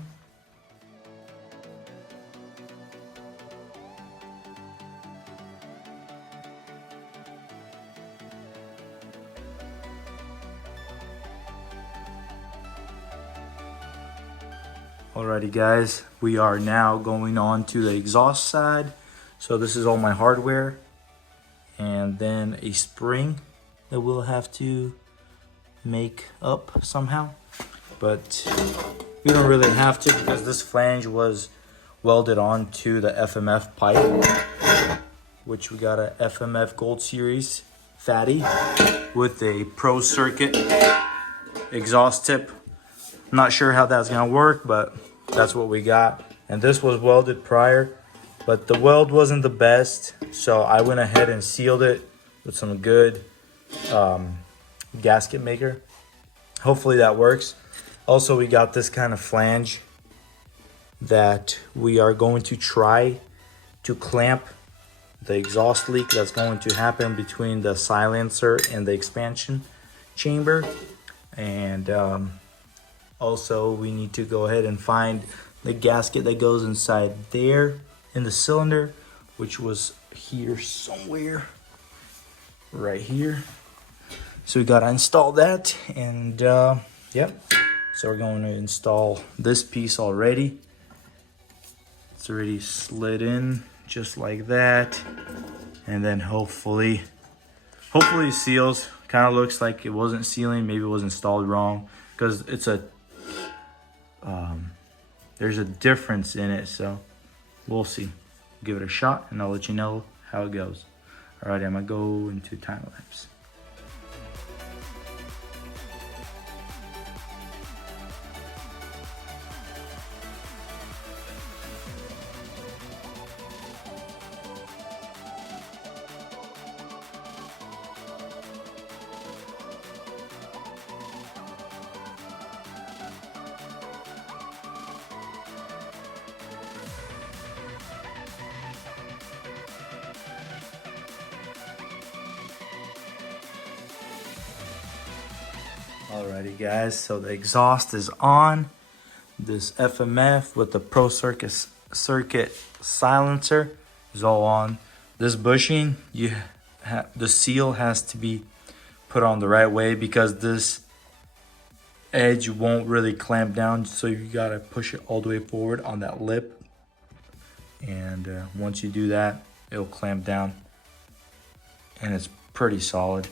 Alrighty guys, we are now going on to the exhaust side. So this is all my hardware, and then a spring that we'll have to make up somehow, but we don't really have to because this flange was welded onto the FMF pipe, which we got a FMF Gold Series fatty with a Pro Circuit exhaust tip. Not sure how that's gonna work, but that's what we got. And this was welded prior, but the weld wasn't the best, so I went ahead and sealed it with some good gasket maker. Hopefully that works. Also, we got this kind of flange that we are going to try to clamp the exhaust leak that's going to happen between the silencer and the expansion chamber. And also, we need to go ahead and find the gasket that goes inside there in the cylinder, which was here somewhere, right here. So we gotta install that, and yep. So we're going to install this piece already. It's already slid in just like that, and then hopefully it seals. Kind of looks like it wasn't sealing, maybe it was installed wrong, because it's a there's a difference in it, so we'll see. Give it a shot and I'll let you know how it goes. All right, I'm gonna go into time lapse. Alrighty guys, so the exhaust is on. This FMF with the Pro Circuit silencer is all on. This bushing, the seal has to be put on the right way because this edge won't really clamp down, so you gotta push it all the way forward on that lip, and once you do that, it'll clamp down and it's pretty solid.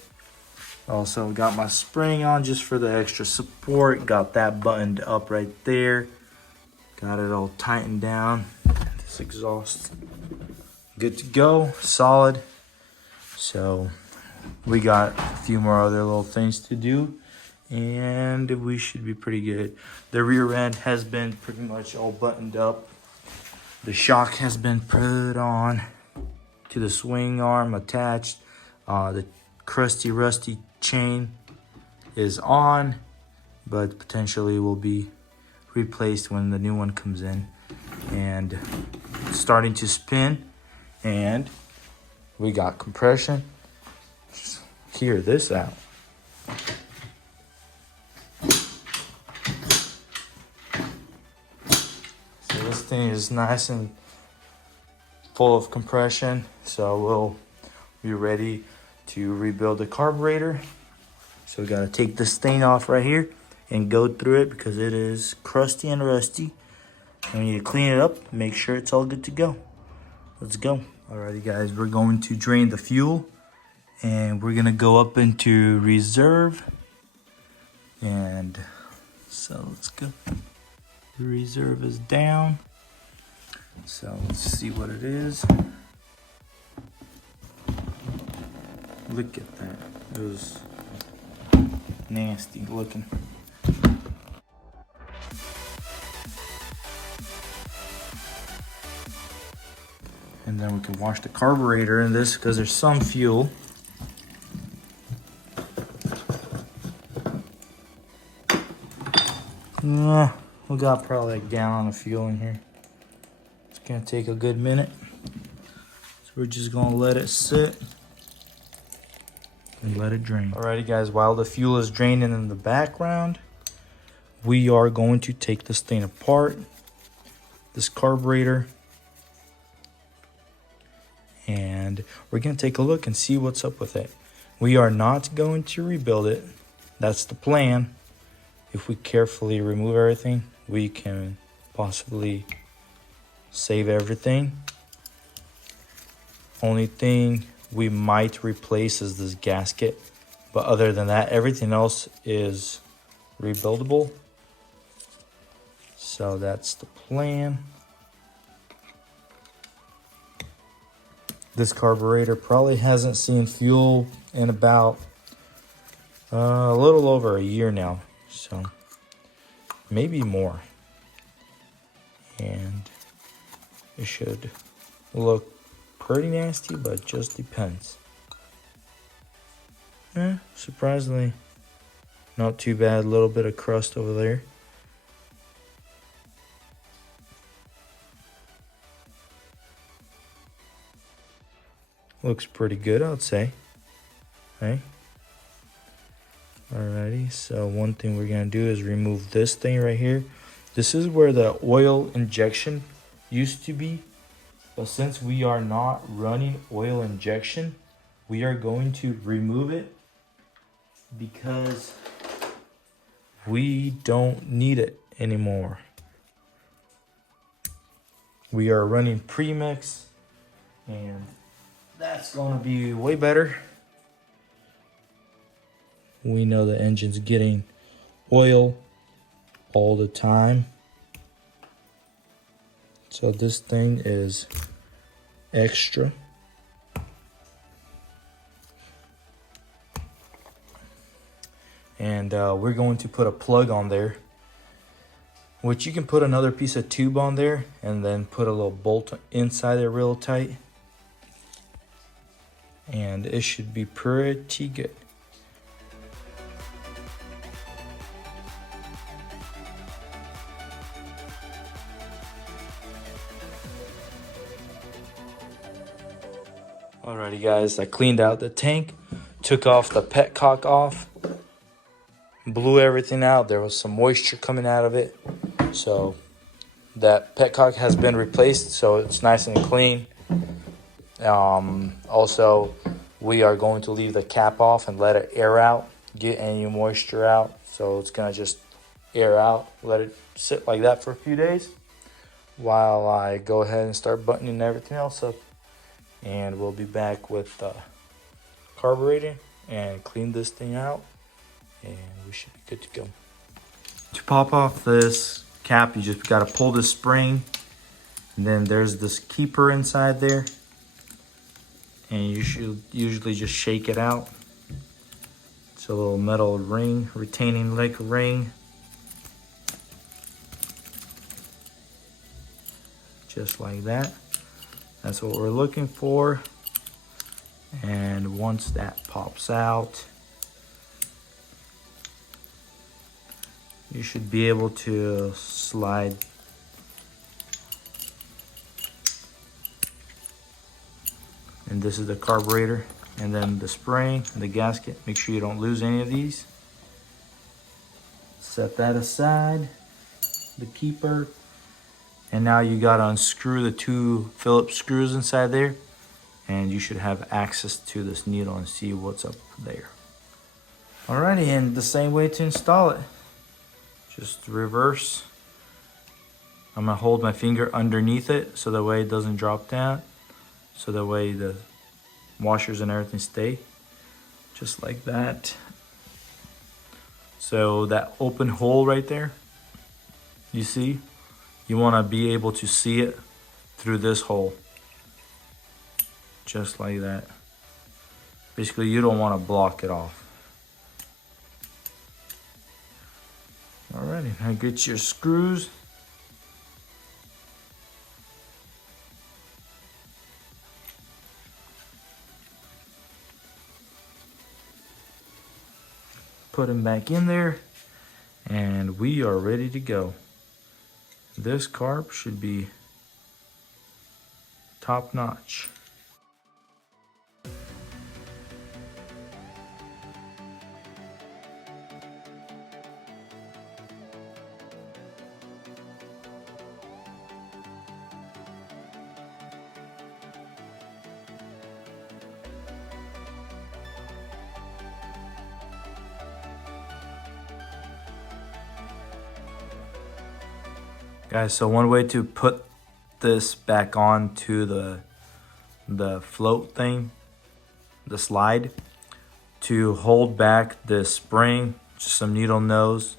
Also got my spring on just for the extra support. Got that buttoned up right there. Got it all tightened down. This exhaust good to go, solid. So we got a few more other little things to do, and we should be pretty good. The rear end has been pretty much all buttoned up. The shock has been put on to the swing arm attached. The crusty, rusty chain is on, but potentially will be replaced when the new one comes in. And it's starting to spin, and we got compression. Just hear this out. So this thing is nice and full of compression, so we'll be ready to rebuild the carburetor. So we gotta take this thing off right here and go through it because it is crusty and rusty. And we need to clean it up, make sure it's all good to go. Let's go. Alrighty guys, we're going to drain the fuel and we're gonna go up into reserve. And so let's go. The reserve is down. So let's see what it is. Look at that. It was nasty looking. And then we can wash the carburetor in this because there's some fuel. We got probably a gallon of fuel in here. It's gonna take a good minute. So We're just gonna let it sit and let it drain. Alrighty guys, while the fuel is draining in the background, we are going to take this thing apart, this carburetor, and we're gonna take a look and see what's up with it. We are not going to rebuild it. That's the plan. If we carefully remove everything, we can possibly save everything. Only thing we might replace is this gasket, but other than that, everything else is rebuildable. So that's the plan. This carburetor probably hasn't seen fuel in about a little over a year now, so maybe more. And it should look pretty nasty, but just depends. Surprisingly, not too bad. A little bit of crust over there. Looks pretty good, I'd say. Hey. Alrighty, so one thing we're gonna do is remove this thing right here. This is where the oil injection used to be. But since we are not running oil injection, we are going to remove it because we don't need it anymore. We are running premix, and that's going to be way better. We know the engine's getting oil all the time. So this thing is extra. And we're going to put a plug on there, which you can put another piece of tube on there and then put a little bolt inside there real tight. And it should be pretty good. Alrighty guys, I cleaned out the tank, took off the petcock off, blew everything out. There was some moisture coming out of it. So that petcock has been replaced, so it's nice and clean. Also, we are going to leave the cap off and let it air out, get any moisture out. So it's gonna just air out, let it sit like that for a few days while I go ahead and start buttoning everything else up. And we'll be back with the carburetor and clean this thing out, and we should be good to go. To pop off this cap, you just got to pull this spring, and then there's this keeper inside there, and you should usually just shake it out. It's a little metal ring, retaining link ring, just like that. That's what we're looking for. And once that pops out, you should be able to slide and this is the carburetor, and then the spring and the gasket. Make sure you don't lose any of these. Set that aside, the keeper. And now you gotta unscrew the two Phillips screws inside there, and you should have access to this needle and see what's up there. Alrighty, and the same way to install it. Just reverse. I'm gonna hold my finger underneath it so that way it doesn't drop down. So that way the washers and everything stay. Just like that. So that open hole right there, you see? You want to be able to see it through this hole. Just like that. Basically, you don't want to block it off. Alrighty, now get your screws. Put them back in there, and we are ready to go. This carb should be top notch. Guys, so one way to put this back on to the float thing, the slide, to hold back this spring, just some needle nose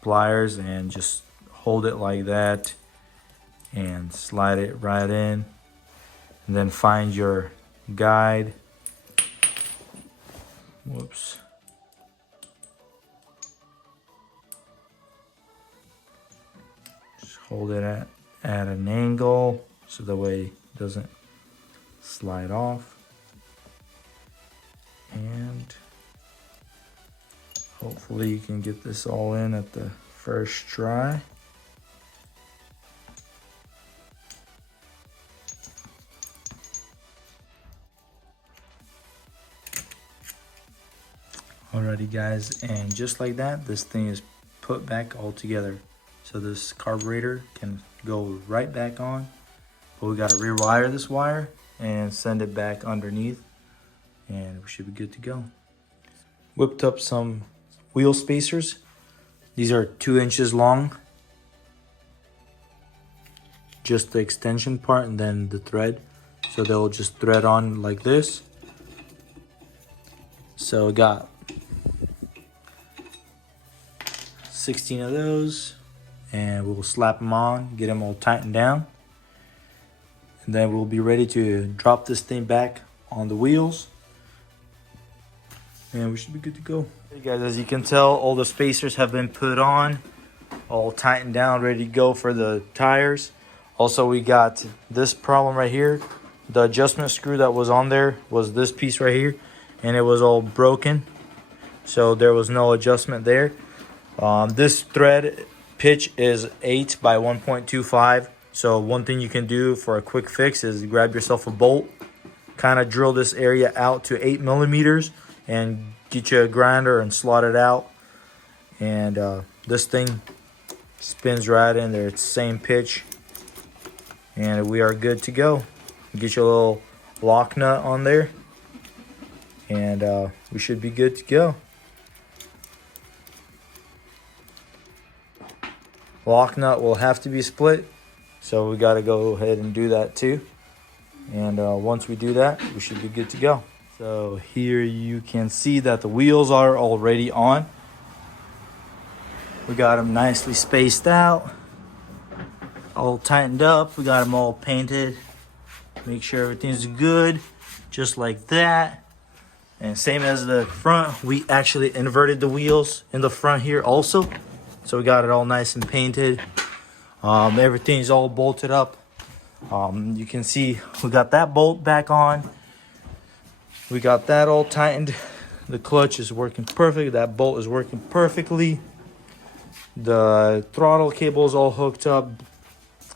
pliers, and just hold it like that and slide it right in, and then find your guide. Whoops. Just hold it at an angle so the way it doesn't slide off. And hopefully you can get this all in at the first try. Alrighty guys, and just like that, this thing is put back all together. So this carburetor can go right back on, but we gotta rewire this wire and send it back underneath, and we should be good to go. Whipped up some wheel spacers. These are 2 inches long. Just the extension part and then the thread. So they'll just thread on like this. So we got 16 of those, and we'll slap them on, get them all tightened down, and then we'll be ready to drop this thing back on the wheels, and we should be good to go. Hey guys, as you can tell, all the spacers have been put on, all tightened down, ready to go for the tires. Also, we got this problem right here. The adjustment screw that was on there was this piece right here, and it was all broken, so there was no adjustment there. This thread pitch is 8 by 1.25. So one thing you can do for a quick fix is grab yourself a bolt, kind of drill this area out to 8 millimeters, and get you a grinder and slot it out. And this thing spins right in there. It's the same pitch, and we are good to go. Get your little lock nut on there, and we should be good to go. Lock nut will have to be split, so we got to go ahead and do that too. And once we do that, we should be good to go. So here you can see that the wheels are already on. We got them nicely spaced out, all tightened up. We got them all painted. Make sure everything's good, just like that. And same as the front, we actually inverted the wheels in the front here also. So we got it all nice and painted. Everything's all bolted up. You can see we got that bolt back on. We got that all tightened. The clutch is working perfect. That bolt is working perfectly. The throttle cable is all hooked up.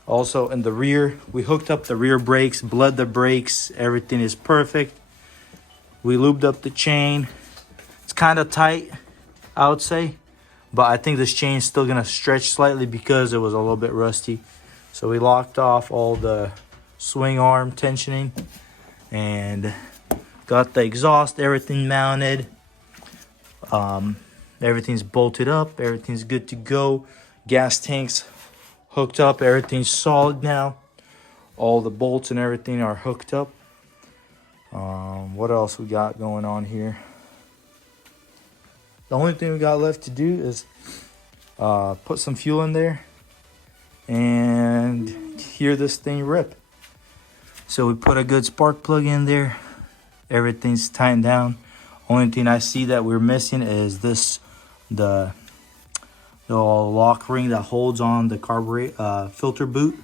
Also in the rear, we hooked up the rear brakes, bled the brakes. Everything is perfect. We lubed up the chain. It's kind of tight, I would say. But I think this chain is still gonna stretch slightly because it was a little bit rusty. So we locked off all the swing arm tensioning and got the exhaust, everything mounted. Everything's bolted up, everything's good to go. Gas tanks hooked up, everything's solid now. All the bolts and everything are hooked up. What else we got going on here? The only thing we got left to do is put some fuel in there and hear this thing rip. So we put a good spark plug in there. Everything's tightened down. Only thing I see that we're missing is the lock ring that holds on the carburetor filter boot.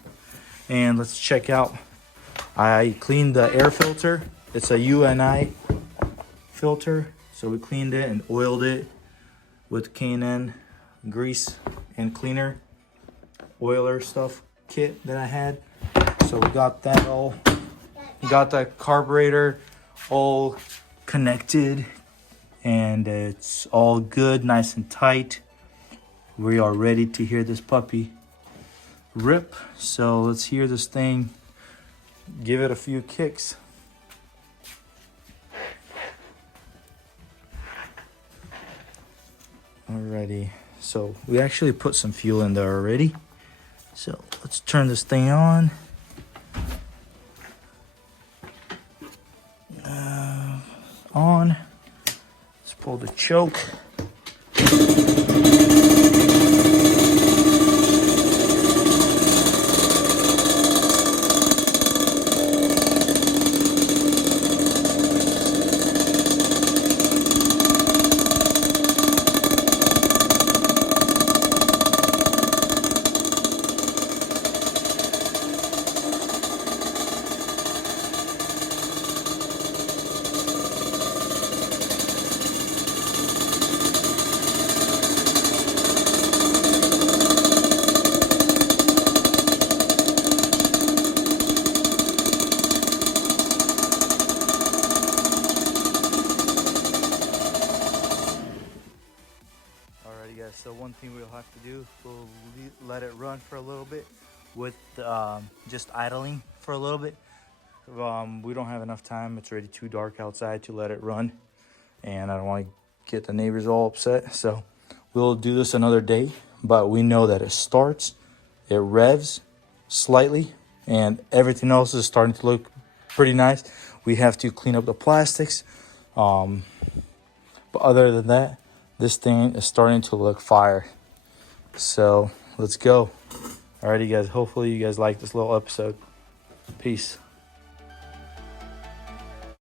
And let's check out. I cleaned the air filter. It's a UNI filter. So we cleaned it and oiled it with K&N grease and cleaner oiler stuff kit that I had. So we got that all, got the carburetor all connected, and it's all good, nice and tight. We are ready to hear this puppy rip. So let's hear this thing, give it a few kicks. Alrighty, so we actually put some fuel in there already. So let's turn this thing on. On. Let's pull the choke. Alrighty guys, so one thing we'll have to do, we'll let it run for a little bit with just idling for a little bit. We don't have enough time. It's already too dark outside to let it run, and I don't want to get the neighbors all upset. So we'll do this another day, but we know that it starts, it revs slightly, and everything else is starting to look pretty nice. We have to clean up the plastics, but other than that, this thing is starting to look fire. So let's go. Alrighty guys, hopefully you guys like this little episode. Peace.